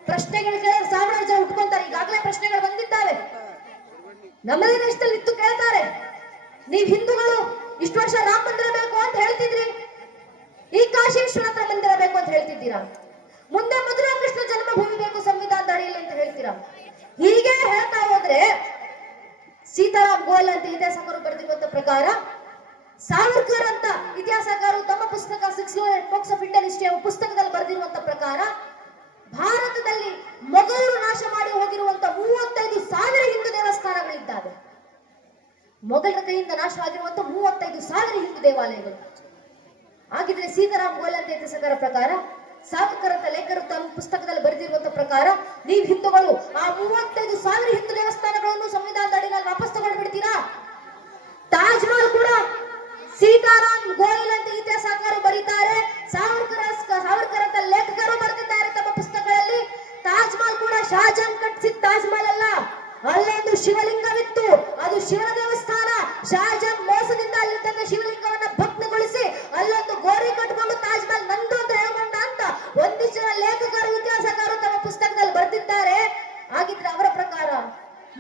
ಪ್ರಶ್ನೆಗಳು ಕೇಳೋರು ಸಾವಿರಾರು ಜನ ಉಟ್ಕೊಂತಾರೆ. ಈಗಾಗಲೇ ಪ್ರಶ್ನೆಗಳು ಬಂದಿದ್ದಾವೆ. ನಮ್ಮದೇ ದೇಶದಲ್ಲಿ ನಿಂತು ಕೇಳ್ತಾರೆ, ನೀವ್ ಹಿಂದೂಗಳು ಇಷ್ಟು ವರ್ಷ ರಾಮ ಮಂದಿರ ಬೇಕು ಅಂತ ಹೇಳ್ತಿದ್ರಿ, ಈ ಕಾಶಿ ವಿಶ್ವನಾಥ ಮಂದಿರ ಬೇಕು ಅಂತ ಹೇಳ್ತಿದ್ದೀರಾ, ಮುಂದೆ ಮಧುರಾ ಕೃಷ್ಣ ಜನ್ಮಭೂಮಿ ಬೇಕು ಸಂವಿಧಾನದ ಅಡಿಯಲ್ಲಿ ಅಂತ ಹೇಳ್ತೀರಾ. ಹೀಗೆ ಹೇಳ್ತಾ ಹೋದ್ರೆ ಸೀತಾರಾಮ್ ಗೋಯಲ್ ಅಂತ ಇತಿಹಾಸಕಾರರು ಬರೆದಿರುವಂತ ಪ್ರಕಾರ, ಸಾವರ್ಕರ್ ಅಂತ ಇತಿಹಾಸಕಾರರು ತಮ್ಮ ಪುಸ್ತಕ 6 Books of Indian History ಪುಸ್ತಕದಲ್ಲಿ ಬರೆದಿರುವಂತ ಪ್ರಕಾರ, ಭಾರತದಲ್ಲಿ ಮೊಘಲರು ನಾಶ ಮಾಡಿ ಹೋಗಿರುವಂತ 35,000 ಹಿಂದೂ ದೇವಸ್ಥಾನಗಳಿದ್ದಾವೆ. ಮೊಘಲರ ಕೈಯಿಂದ ನಾಶವಾಗಿರುವಂತ 35,000 ಹಿಂದೂ ದೇವಾಲಯಗಳು. ಹಾಗಿದ್ರೆ ಸೀತಾರಾಮ್ ಗೋಯಲ್ ಅಂತ ಇತಿಹಾಸಕಾರ ಪ್ರಕಾರ, ಸಾವರ್ಕರ್ ಅಂತ ಲೇಖಕರು ತಮ್ಮ ಪುಸ್ತಕದಲ್ಲಿ ಬರೆದಿರುವಂತ ಪ್ರಕಾರ, ನೀವು ಹಿಂದೂಗಳು ಆ 35,000 ಹಿಂದೂ ದೇವಸ್ಥಾನಗಳನ್ನು ಸಂವಿಧಾನದ ಅಡಿಯಲ್ಲಿ ವಾಪಸ್ ತಗೊಂಡು ಬಿಡ್ತೀರಾ? ತಾಜ್ ಮಹಲ್ ಕೂಡ ಸೀತಾರಾಮ್ ಗೋಯಲ್ ಅಂತ ಇತಿಹಾಸಕಾರರು ಬರೀತಾರೆ, ಸಾವರ್ಕರ್ ಅಂತ ಲೇಖಕರು ಬರೆದಿದ್ದಾರೆ ತಮ್ಮ ಪುಸ್ತಕಗಳಲ್ಲಿ. ತಾಜ್ ಮಹಲ್ ಕೂಡ ಶಹಜಾನ್ ಕಟ್ಟಿಸಿದ ತಾಜ್ ಮಹಲ್ ಅಲ್ಲ, ಅಲ್ಲೊಂದು ಶಿವಲಿಂಗವಿತ್ತು, ಅದು ಶಿವನ ದೇವಸ್ಥಾನ. ಶಹಜಾನ್ ಮೋಸದಿಂದ ಅಲ್ಲಿದ್ದಂತ ಶಿವಲಿಂಗವನ್ನ ಭಗ್ನಗೊಳಿಸಿ ಅಲ್ಲೊಂದು ಗೋರಿ ಕಟ್ಕೊಂಡು ತಾಜ್ ಮಹಲ್ ನಂದು ಅಂತ ಹೇಳ್ಕೊಂಡ ಅಂತ ಒಂದಿಷ್ಟು ಜನ ಲೇಖಕರು ಇತಿಹಾಸಕಾರರು ತಮ್ಮ ಪುಸ್ತಕದಲ್ಲಿ ಬರೆದಿದ್ದಾರೆ. ಹಾಗಿದ್ರೆ ಅವರ ಪ್ರಕಾರ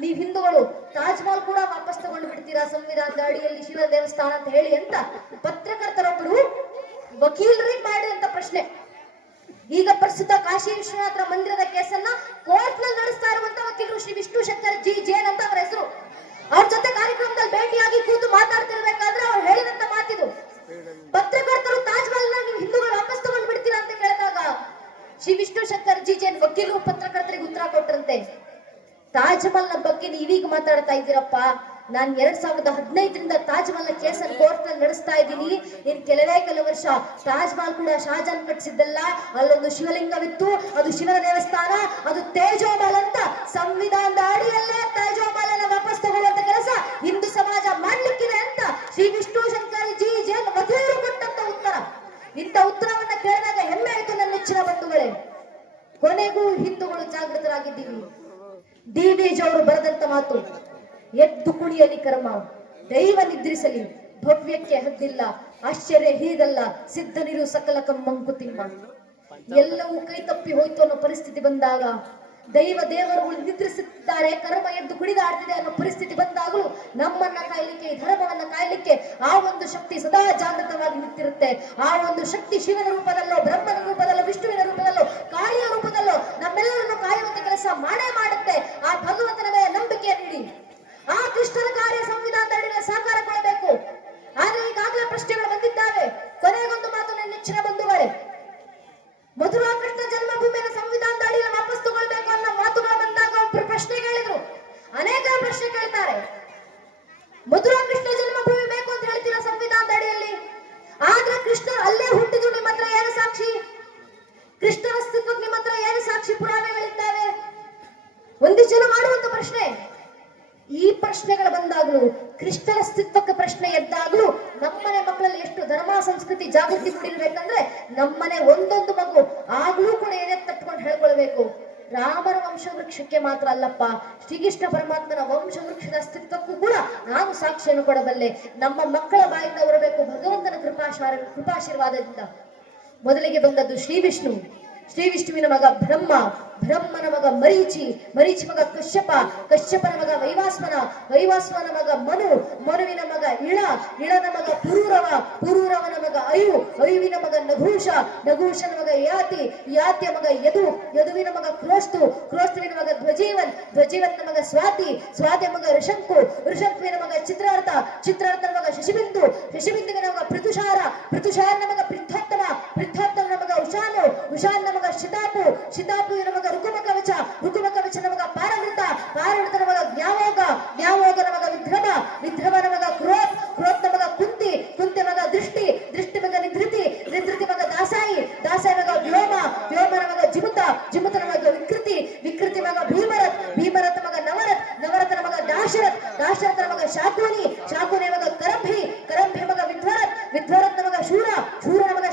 ನೀವ್ ಹಿಂದೂಗಳು ತಾಜ್ ಮಹಲ್ ಕೂಡ ವಾಪಸ್ ತಗೊಂಡು ಬಿಡ್ತೀರಾ ಸಂವಿಧಾನದ ಅಡಿಯಲ್ಲಿ ಶಿವನ ದೇವಸ್ಥಾನ ಅಂತ ಹೇಳಿ ಅಂತ ಪತ್ರಕರ್ತರೊಬ್ಬರು ವಕೀಲರಿಗೆ ಮಾಡಿದಂತ ಪ್ರಶ್ನೆ. ಈಗ ಪ್ರಸ್ತುತ ಕಾಶಿ ವಿಶ್ವನಾಥರ ಮಂದಿರದ ಕೇಸನ್ನ ಕೋರ್ಟ್ ನಲ್ಲಿ ನಡೆಸ್ತಾ ಇರುವಂತ ವಕೀಲರು ಶ್ರೀ ವಿಷ್ಣು ಶಂಕರ್ ಜಿ ಜೈನ್ ಅಂತ ಅವರ ಹೆಸರು. ಅವ್ರ ಜೊತೆ ಕಾರ್ಯಕ್ರಮದಲ್ಲಿ ಭೇಟಿಯಾಗಿ ಕೂತು ಮಾತಾಡ್ತಿರ್ಬೇಕಾದ್ರೆ ಅವ್ರು ಹೇಳಿದಂತ ಮಾತಿದು. ಪತ್ರಕರ್ತರು ತಾಜ್ ಮಹಲ್ ನೀವು ಹಿಂದೂಗಳು ವಾಪಸ್ ತಗೊಂಡು ಬಿಡ್ತೀರಾ ಅಂತ ಕೇಳಿದಾಗ ಶ್ರೀ ವಿಷ್ಣು ಶಂಕರ್ ಜಿ ಜೈನ್ ವಕೀಲರು ಪತ್ರಕರ್ತರಿಗೆ ಉತ್ತರ ಕೊಟ್ಟರಂತೆ, ತಾಜ್ ಮಹಲ್ ನ ಬಗ್ಗೆ ನೀವೀಗ ಮಾತಾಡ್ತಾ ಇದ್ದೀರಪ್ಪ, ನಾನು 2015ರಿಂದ ತಾಜ್ ಮಹಲ್ ಕೇಸನ್ನು ಕೋರ್ಟ್ ನಲ್ಲಿ ನಡೆಸ್ತಾ ಇದ್ದೀನಿ. ಇನ್ ಕೆಲವು ವರ್ಷ ತಾಜ್ ಮಹಲ್ ಕೂಡ ಶಹಜಾನ್ ಕಟ್ಟಿಸಿದ್ದಲ್ಲ, ಅಲ್ಲೊಂದು ಶಿವಲಿಂಗವಿತ್ತು, ಅದು ಶಿವನ ದೇವಸ್ಥಾನ, ಅದು ತೇಜೋಮಹಲ್ ಅಂತ ಸಂವಿಧಾನದ ಅಡಿಯಲ್ಲೇ ತೇಜೋಮಹಲ್ ಅನ್ನ ವಾಪಸ್ ತಗೊಳ್ಳುವಂತ ಕೆಲಸ ಹಿಂದೂ ಸಮಾಜ ಮಾಡ್ಲಿಕ್ಕಿದೆ ಅಂತ ಶ್ರೀ ವಿಷ್ಣು ಶಂಕರ್ ಜಿ ಜೈನ್ ವಕೀಲರು ಕೊಟ್ಟಂತ ಉತ್ತರ. ಇಂಥ ಉತ್ತರವನ್ನ ಕೇಳಿದಾಗ ಹೆಮ್ಮೆ ಆಯ್ತು ನನ್ನ ನೆಚ್ಚಿನ ಬಂಧುಗಳೇ. ಕೊನೆಗೂ ಹಿಂದೂಗಳು ಜಾಗೃತರಾಗಿದ್ದೀವಿ. ಡಿ.ವಿ.ಜಿ ಅವರು ಬರೆದಂತ ಮಾತು, ಎದ್ದು ಕುಣಿಯಲಿ ಕರ್ಮ, ದೈವ ನಿದ್ರಿಸಲಿ, ಭವ್ಯಕ್ಕೆ ಹದ್ದಿಲ್ಲ, ಆಶ್ಚರ್ಯ ಹೀಗಲ್ಲ, ಸಿದ್ಧನಿರು ಸಕಲ ಕಮ್ಮಂಕುತಿಮ್ಮ. ಎಲ್ಲವೂ ಕೈ ತಪ್ಪಿ ಹೋಯ್ತು ಅನ್ನೋ ಪರಿಸ್ಥಿತಿ ಬಂದಾಗ, ದೇವರುಗಳು ನಿದ್ರಿಸುತ್ತಿದ್ದಾರೆ, ಕರ್ಮ ಎದ್ದು ಕುಣಿದಾಡ್ತಿದೆ ಅನ್ನೋ ಪರಿಸ್ಥಿತಿ ಬಂದಾಗಲೂ ನಮ್ಮನ್ನ ಕಾಯ್ಲಿಕ್ಕೆ, ಈ ಧರ್ಮವನ್ನ ಕಾಯ್ಲಿಕ್ಕೆ ಆ ಒಂದು ಶಕ್ತಿ ಸದಾ ಜಾಗೃತವಾಗಿ ನಿಂತಿರುತ್ತೆ. ಆ ಒಂದು ಶಕ್ತಿ ಶಿವನ ರೂಪದಲ್ಲೋ, ಬ್ರಹ್ಮನ ರೂಪದಲ್ಲೋ, ವಿಷ್ಣುವಿನ ರೂಪದಲ್ಲೋ, ಕಾಳಿಯ ರೂಪದಲ್ಲೋ ನಮ್ಮೆಲ್ಲರನ್ನು ಕಾಯುವಂತ ಕೆಲಸ ಮಾಡೇ ಮಾಡುತ್ತೆ. ಆ ಭಗವಂತನ ಮೇಲೆ ನಂಬಿಕೆ ನೀಡಿ ಆ ಕೃಷ್ಣನ ಕಾರ್ಯ ಸಂವಿಧಾನದ ಅಡಿಯಲ್ಲಿ ಸಾಕಾರ ಕೊಡಬೇಕು. ಆದ್ರೆ ಈಗಾಗಲೇ ಪ್ರಶ್ನೆಗಳು ಬಂದಿದ್ದಾವೆ. ಕೊನೆಗೊಂದು ಮಾತು ನನ್ನ ನೆಚ್ಚಿನ ಬಂಧುಗಳೇ, ಮಧುರಾ ಕೃಷ್ಣ ಜನ್ಮಭೂಮಿಯನ್ನು ಸಂವಿಧಾನದ ಅಡಿಯಲ್ಲಿ ವಾಪಸ್ ತಗೊಳ್ಬೇಕು ಅನ್ನೋ ಮಾತುಗಳು ಬಂದಾಗ ಒಬ್ಬರು ಪ್ರಶ್ನೆ ಕೇಳಿದ್ರು. ಅನೇಕ ಪ್ರಶ್ನೆ ಕೇಳ್ತಾರೆ, ಮಧುರಾ ಕೃಷ್ಣ ಜನ್ಮಭೂಮಿ ಬೇಕು ಅಂತ ಹೇಳ್ತೀರಾ ಸಂವಿಧಾನದ ಅಡಿಯಲ್ಲಿ, ಆದ್ರೆ ಕೃಷ್ಣ ಅಲ್ಲೇ ಹುಟ್ಟಿದ್ರು, ನಿಮ್ಮ ಹತ್ರ ಏನು ಸಾಕ್ಷಿ? ಕೃಷ್ಣನ ಅಸ್ತಿತ್ವಕ್ಕೆ ನಿಮ್ಮ ಹತ್ರ ಏನು ಸಾಕ್ಷಿ ಪುರಾವೆಗಳಿದ್ದಾವೆ? ಒಂದಿಷ್ಟು ಜನ ಮಾಡುವಂತ ಪ್ರಶ್ನೆ. ಈ ಪ್ರಶ್ನೆಗಳು ಬಂದಾಗ್ಲೂ, ಕೃಷ್ಣನ ಅಸ್ತಿತ್ವಕ್ಕೆ ಪ್ರಶ್ನೆ ಎದ್ದಾಗ್ಲೂ ನಮ್ಮನೆ ಮಕ್ಕಳಲ್ಲಿ ಎಷ್ಟು ಧರ್ಮ ಸಂಸ್ಕೃತಿ ಜಾಗೃತಿ ಮೂಡಿರ್ಬೇಕಂದ್ರೆ ನಮ್ಮನೆ ಒಂದೊಂದು ಮಗು ಆಗ್ಲೂ ಕೂಡ ಏನೇ ತಟ್ಕೊಂಡು ಹೇಳ್ಕೊಳ್ಬೇಕು, ರಾಮರ ವಂಶವೃಕ್ಷಕ್ಕೆ ಮಾತ್ರ ಅಲ್ಲಪ್ಪ, ಶ್ರೀಕೃಷ್ಣ ಪರಮಾತ್ಮನ ವಂಶವೃಕ್ಷದ ಅಸ್ತಿತ್ವಕ್ಕೂ ಕೂಡ ನಾನು ಸಾಕ್ಷಿಯನ್ನು ಕೊಡಬಲ್ಲೆ. ನಮ್ಮ ಮಕ್ಕಳ ಬಾಯಿಂದ ಬರಬೇಕು ಭಗವಂತನ ಕೃಪಾಶೀರ್ವಾದದಿಂದ. ಮೊದಲಿಗೆ ಬಂದದ್ದು ಶ್ರೀ ವಿಷ್ಣುವಿನ ಮಗ ಬ್ರಹ್ಮ, ಬ್ರಹ್ಮನ ಮಗ ಮರೀಚಿ ಮಗ ಕಶ್ಯಪನ ಮಗ ವೈವಾಸ್ವನ ಮಗ ಮನುವಿನ ಮಗ ಇಳನ ಮಗ ಪುರೂರವನ ಮಗ ಅಯುವಿನ ಮಗ ನಘೂಷನ ಮಗ ಯಾತಿಯ ಮಗ ಯದುವಿನ ಮಗ ಕ್ರೋಸ್ತುವಿನ ಮಗ ಧ್ವಜೀವನ್ನ ಮಗ ಸ್ವಾತಿಯ ಮಗ ಋಷಂಕುವಿನ ಮಗ ಚಿತ್ರಾರ್ಥನ ಮಗ ಶಶಿಬಿಂದುವಿನ ಮಗ ಪೃಥುಷಾರನ ಮಗ ಪೃಥೋತ್ತಮನ ಮಗ ಉಷಾನ್ನ ಮಗ ಶಿತಾಪುವಿನ ಮಗ ಋಕುಮಕವಚನ ಮಗ ಪಾರವೃತನ ಮಗ ಜ್ಞಾವೋಗನ ಮಗ ವಿಧ್ರಮನ ಮಗ ಕ್ರೋತ್ನ ಮಗ ಕುಂತಿ ಮಗ ದೃಷ್ಟಿ ಮಗ ನಿಧೃತಿ ಮಗ ದಾಸಾಯಿ ಮಗ ವ್ಯೋಮನ ಮಗ ಜಿಮುತನ ಮಗ ವಿಕೃತಿ ಮಗ ಭೀಮರಥ ಮಗ ನವರಥನ ಮಗ ದಾಶರಥನ ಮಗ ಶಾಕುನಿ ಮಗ ಕರಂಭಿ ಮಗ ವಿಧ್ವರತ್ನ ಮಗ ಶೂರನ ಮಗ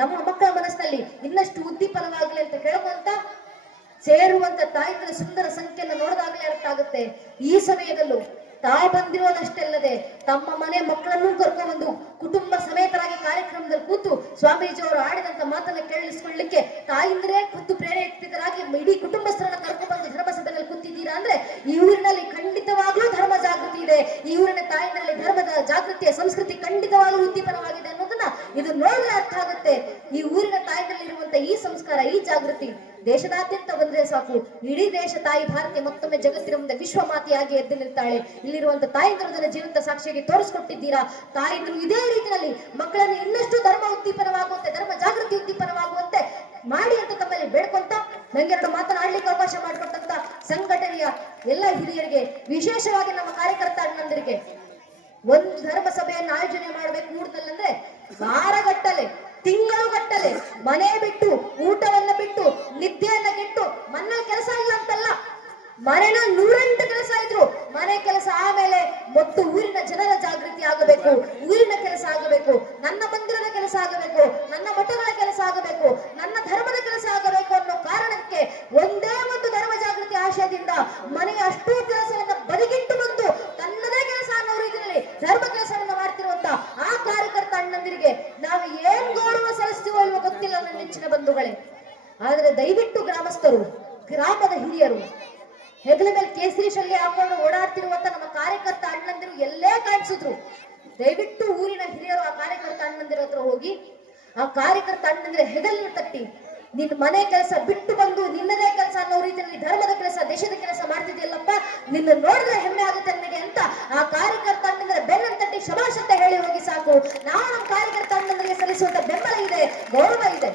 ನಮ್ಮ ಮಕ್ಕಳ ಮನಸ್ಸಿನಲ್ಲಿ ಇನ್ನಷ್ಟು ಉದ್ದೀಪನವಾಗಲಿ ಅಂತ ಕೇಳ್ಕೊಂತ ಸೇರುವಂತ ತಾಯಿಗಳ ಸುಂದರ ಸಂಖ್ಯೆಯನ್ನು ನೋಡಿದಾಗಲೇ ಅರ್ಥ ಆಗುತ್ತೆ. ಈ ಸಮಯದಲ್ಲೂ ತಾ ಬಂದಿರೋದಷ್ಟೇ ಅಲ್ಲದೆ ತಮ್ಮ ಮನೆ ಮಕ್ಕಳನ್ನು ಕರ್ಕೊಂಡ್ಬಂದು ಕುಟುಂಬ ಸಮೇತರಾಗಿ ಕಾರ್ಯಕ್ರಮದಲ್ಲಿ ಕೂತು ಸ್ವಾಮೀಜಿಯವರು ಆಡಿದಂತ ಮಾತನ್ನ ಕೇಳಿಸ್ಕೊಳ್ಳಿಕ್ಕೆ ತಾಯಿಂದ್ರೆ ಖುದ್ದು ಪ್ರೇರೇಪಿತರಾಗಿ ಇಡೀ ಕುಟುಂಬಸ್ಥರನ್ನ ಕರ್ಕೊಂಡ್ಬಂದು ಧರ್ಮಸಭೆಯಲ್ಲಿ ಕೂತಿದ್ದೀರಾ ಅಂದ್ರೆ ಈ ಊರಿನಲ್ಲಿ ಖಂಡಿತವಾಗ್ಲೂ ಧರ್ಮ ಜಾಗೃತಿ ಇದೆ. ಈ ಊರಿನ ತಾಯಿನಲ್ಲಿ ಧರ್ಮದ ಜಾಗೃತಿಯ ಸಂಸ್ಕೃತಿ ಖಂಡಿತವಾಗ್ಲೂ ಉದ್ದೀಪನವಾಗಿದೆ ಅನ್ನೋದನ್ನ ಇದು ನೋಡಿದ್ರೆ ಅರ್ಥ ಆಗುತ್ತೆ. ಈ ಊರಿನ ತಾಯಿನಲ್ಲಿ ಇರುವಂತ ಈ ಸಂಸ್ಕಾರ, ಈ ಜಾಗೃತಿ ದೇಶದಾದ್ಯಂತ ಬಂದ್ರೆ ಸಾಕು, ಇಡೀ ದೇಶ ತಾಯಿ ಭಾರತಿ ಮತ್ತೊಮ್ಮೆ ಜಗತ್ತಿನ ಮುಂದೆ ವಿಶ್ವಮಾತೆಯಾಗಿ ಎದ್ದು ನಿಲ್ತಾಳೆ. ಇಲ್ಲಿರುವಂತ ತಾಯಿಂದ್ರದನ್ನ ಜೀವಂತ ಸಾಕ್ಷಿಯಾಗಿ ತೋರಿಸ್ಕೊಟ್ಟಿದ್ದೀರಾ. ತಾಯಿಂದ್ರು ಇದೇ ರೀತಿಯಲ್ಲಿ ಮಕ್ಕಳನ್ನು ಇನ್ನಷ್ಟು ಧರ್ಮ ಉದ್ದೀಪನವಾಗುವಂತೆ, ಧರ್ಮ ಜಾಗೃತಿ ಉದ್ದೀಪನವಾಗುವಂತೆ ಮಾಡಿ ಅಂತ ತಮ್ಮಲ್ಲಿ ಬೇಡ್ಕೊಂತ ನಂಗೆರಡು ಮಾತನಾಡ್ಲಿಕ್ಕೆ ಅವಕಾಶ ಮಾಡಿಕೊಟ್ಟಂತ ಸಂಘಟನೆಯ ಎಲ್ಲ ಹಿರಿಯರಿಗೆ, ವಿಶೇಷವಾಗಿ ನಮ್ಮ ಕಾರ್ಯಕರ್ತ ಅಣ್ಣಂದಿರಿಗೆ, ಒಂದು ಧರ್ಮ ಸಭೆಯನ್ನು ಆಯೋಜನೆ ಮಾಡಬೇಕು ಊರಿನಲ್ಲಂದ್ರೆ ವಾರಗಟ್ಟಲೆ, ತಿಂಗಳುಗಟ್ಟಲೆ ಮನೆ ಬಿಟ್ಟು, ಊಟವನ್ನ ಬಿಟ್ಟು, ನಿದ್ದೆಯನ್ನ ಕೆಟ್ಟು, ಮನೇಲಿ ಕೆಲಸ ಇಲ್ಲ ಅಂತಲ್ಲ, ಮನೆನ 108 ಕೆಲಸ ಇದ್ರು, ಮನೆ ಕೆಲಸ ಆಮೇಲೆ ಮತ್ತು ಊರಿನ ಜನರ ಜಾಗೃತಿ ಆಗಬೇಕು, ಊರಿನ ಕೆಲಸ ಆಗಬೇಕು, ನನ್ನ ಮಂದಿರದ ಕೆಲಸ ಆಗಬೇಕು, ನನ್ನ ಮಠಗಳ ಕೆಲಸ ಆಗಬೇಕು, ನನ್ನ ಧರ್ಮದ ಕೆಲಸ ಆಗಬೇಕು ಅನ್ನೋ ಕಾರಣಕ್ಕೆ ಒಂದೇ ಒಂದು ಧರ್ಮ ಜಾಗೃತಿ ಆಶಯದಿಂದ ಮನೆಯ ಅಷ್ಟೂ ಕೆಲಸವನ್ನ ಬದಿಗಿಟ್ಟು ಬಂದು ತನ್ನದೇ ಕೆಲಸ ಅನ್ನೋ ರೀತಿಯಲ್ಲಿ ಧರ್ಮ ಕೆಲಸವನ್ನ ಮಾಡ್ತಿರುವಂತ ಆ ಕಾರ್ಯಕರ್ತ ಅಣ್ಣಂದಿರಿಗೆ ನಾವು ಏನ್ ಗೌರವ ಸಲ್ಲಿಸ್ತೀವೋ ಇಲ್ವೋ ಗೊತ್ತಿಲ್ಲ ನನ್ನ ನೆಚ್ಚಿನ ಬಂಧುಗಳೇ. ಆದ್ರೆ ದಯವಿಟ್ಟು ಗ್ರಾಮಸ್ಥರು, ಗ್ರಾಮದ ಹಿರಿಯರು, ಹೆಗಲ ಮೇಲೆ ಕೇಸರಿ ಶಲ್ಯ ಹಾಕೊಂಡು ಓಡಾಡ್ತಿರುವಂತ ನಮ್ಮ ಕಾರ್ಯಕರ್ತ ಅಣ್ಣಂದಿರು ಎಲ್ಲೇ ಕಾಣಿಸಿದ್ರು ದಯವಿಟ್ಟು ಊರಿನ ಹಿರಿಯರು ಆ ಕಾರ್ಯಕರ್ತ ಅಣ್ಣಂದಿರ ಹತ್ರ ಹೋಗಿ ಆ ಕಾರ್ಯಕರ್ತ ಅಣ್ಣಂದಿರ ಹೆಗಲಿನ ತಟ್ಟಿ, ನಿನ್ನ ಮನೆ ಕೆಲಸ ಬಿಟ್ಟು ಬಂದು ನಿನ್ನದೇ ಕೆಲಸ ಅನ್ನೋ ರೀತಿಯಲ್ಲಿ ಧರ್ಮದ ಕೆಲಸ, ದೇಶದ ಕೆಲಸ ಮಾಡ್ತಿದ್ಯಲ್ಲಪ್ಪ, ನಿನ್ನ ನೋಡಿದ್ರೆ ಹೆಮ್ಮೆ ಆಗುತ್ತೆ ನನಗೆ ಅಂತ ಆ ಕಾರ್ಯಕರ್ತ ಅಣ್ಣಂದಿರ ಬೆನ್ನ ತಟ್ಟಿ ಶಭಾಷತೆ ಹೇಳಿ ಹೋಗಿ ಸಾಕು. ನಾವು ನಮ್ಮ ಕಾರ್ಯಕರ್ತ ಅಣ್ಣಂದಿರಿಗೆ ಸಲ್ಲಿಸುವಂತ ಬೆಂಬಲ ಇದೆ, ಗೌರವ ಇದೆ.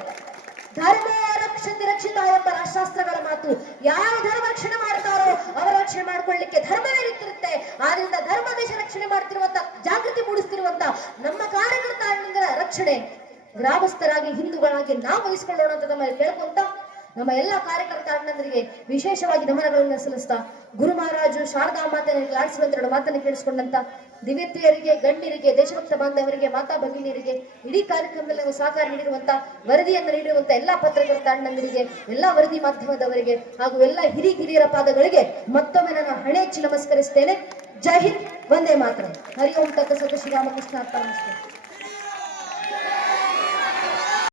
ಧರ್ಮ ರಕ್ಷತೆ ರಕ್ಷಿತ ಎಂಬ ಶಾಸ್ತ್ರಗಳ ಮಾತು, ಯಾವ ಧರ್ಮ ರಕ್ಷಣೆ ಮಾಡ್ತಾರೋ ಅವರ ರಕ್ಷಣೆ ಮಾಡ್ಕೊಳ್ಳಿಕ್ಕೆ ಧರ್ಮವೇ ನಿಂತಿರುತ್ತೆ. ಆದ್ರಿಂದ ಧರ್ಮ ದೇಶ ರಕ್ಷಣೆ ಮಾಡ್ತಿರುವಂತ, ಜಾಗೃತಿ ಮೂಡಿಸ್ತಿರುವಂತ ನಮ್ಮ ಕಾರ್ಯಕರ್ತ ಅಣ್ಣಂದಿರ ರಕ್ಷಣೆ ಗ್ರಾಮಸ್ಥರಾಗಿ, ಹಿಂದೂಗಳಾಗಿ ನಾವು ವಹಿಸಿಕೊಳ್ಳೋಣ ಅಂತ ನಮ್ಮಲ್ಲಿ ಕೇಳ್ಕೊಂತ ನಮ್ಮ ಎಲ್ಲಾ ಕಾರ್ಯಕರ್ತ ಅಣ್ಣಂದರಿಗೆ ವಿಶೇಷವಾಗಿ ನಮನಗಳನ್ನು ಸಲ್ಲಿಸ್ತಾ, ಗುರು ಮಹಾರಾಜು ಶಾರದಾ ಮಾತೆಯನ್ನು ಆಡಿಸುವಂತೆರಡು ಮಾತನ್ನು ಕೇಳಿಸಿಕೊಂಡಂತ ದಿವ್ಯತ್ರಿಯರಿಗೆ, ಗಣ್ಯರಿಗೆ, ದೇಶಭಕ್ತ ಬಾಂಧವರಿಗೆ, ಮಾತಾ ಭಗಿನಿಯರಿಗೆ, ಇಡೀ ಕಾರ್ಯಕ್ರಮದಲ್ಲಿ ನಾವು ಸಹಕಾರ ನೀಡಿರುವಂತ, ವರದಿಯನ್ನು ನೀಡಿರುವಂತ ಎಲ್ಲಾ ಪತ್ರಕರ್ತ ಅಣ್ಣಂದರಿಗೆ, ಎಲ್ಲಾ ವರದಿ ಮಾಧ್ಯಮದವರಿಗೆ ಹಾಗೂ ಎಲ್ಲಾ ಹಿರಿಯರ ಪಾದಗಳಿಗೆ ಮತ್ತೊಮ್ಮೆ ನಾನು ಹಣೆ ಹೆಚ್ಚಿ ನಮಸ್ಕರಿಸ್ತೇನೆ. ಜೈ ಹಿಂದ್, ವಂದೇ ಮಾತರಂ. ಹರಿ ಓಂ ತತ್ಸತ್. ಶ್ರೀರಾಮಕೃಷ್ಣ ಅರ್ಪಣಮಸ್ತು.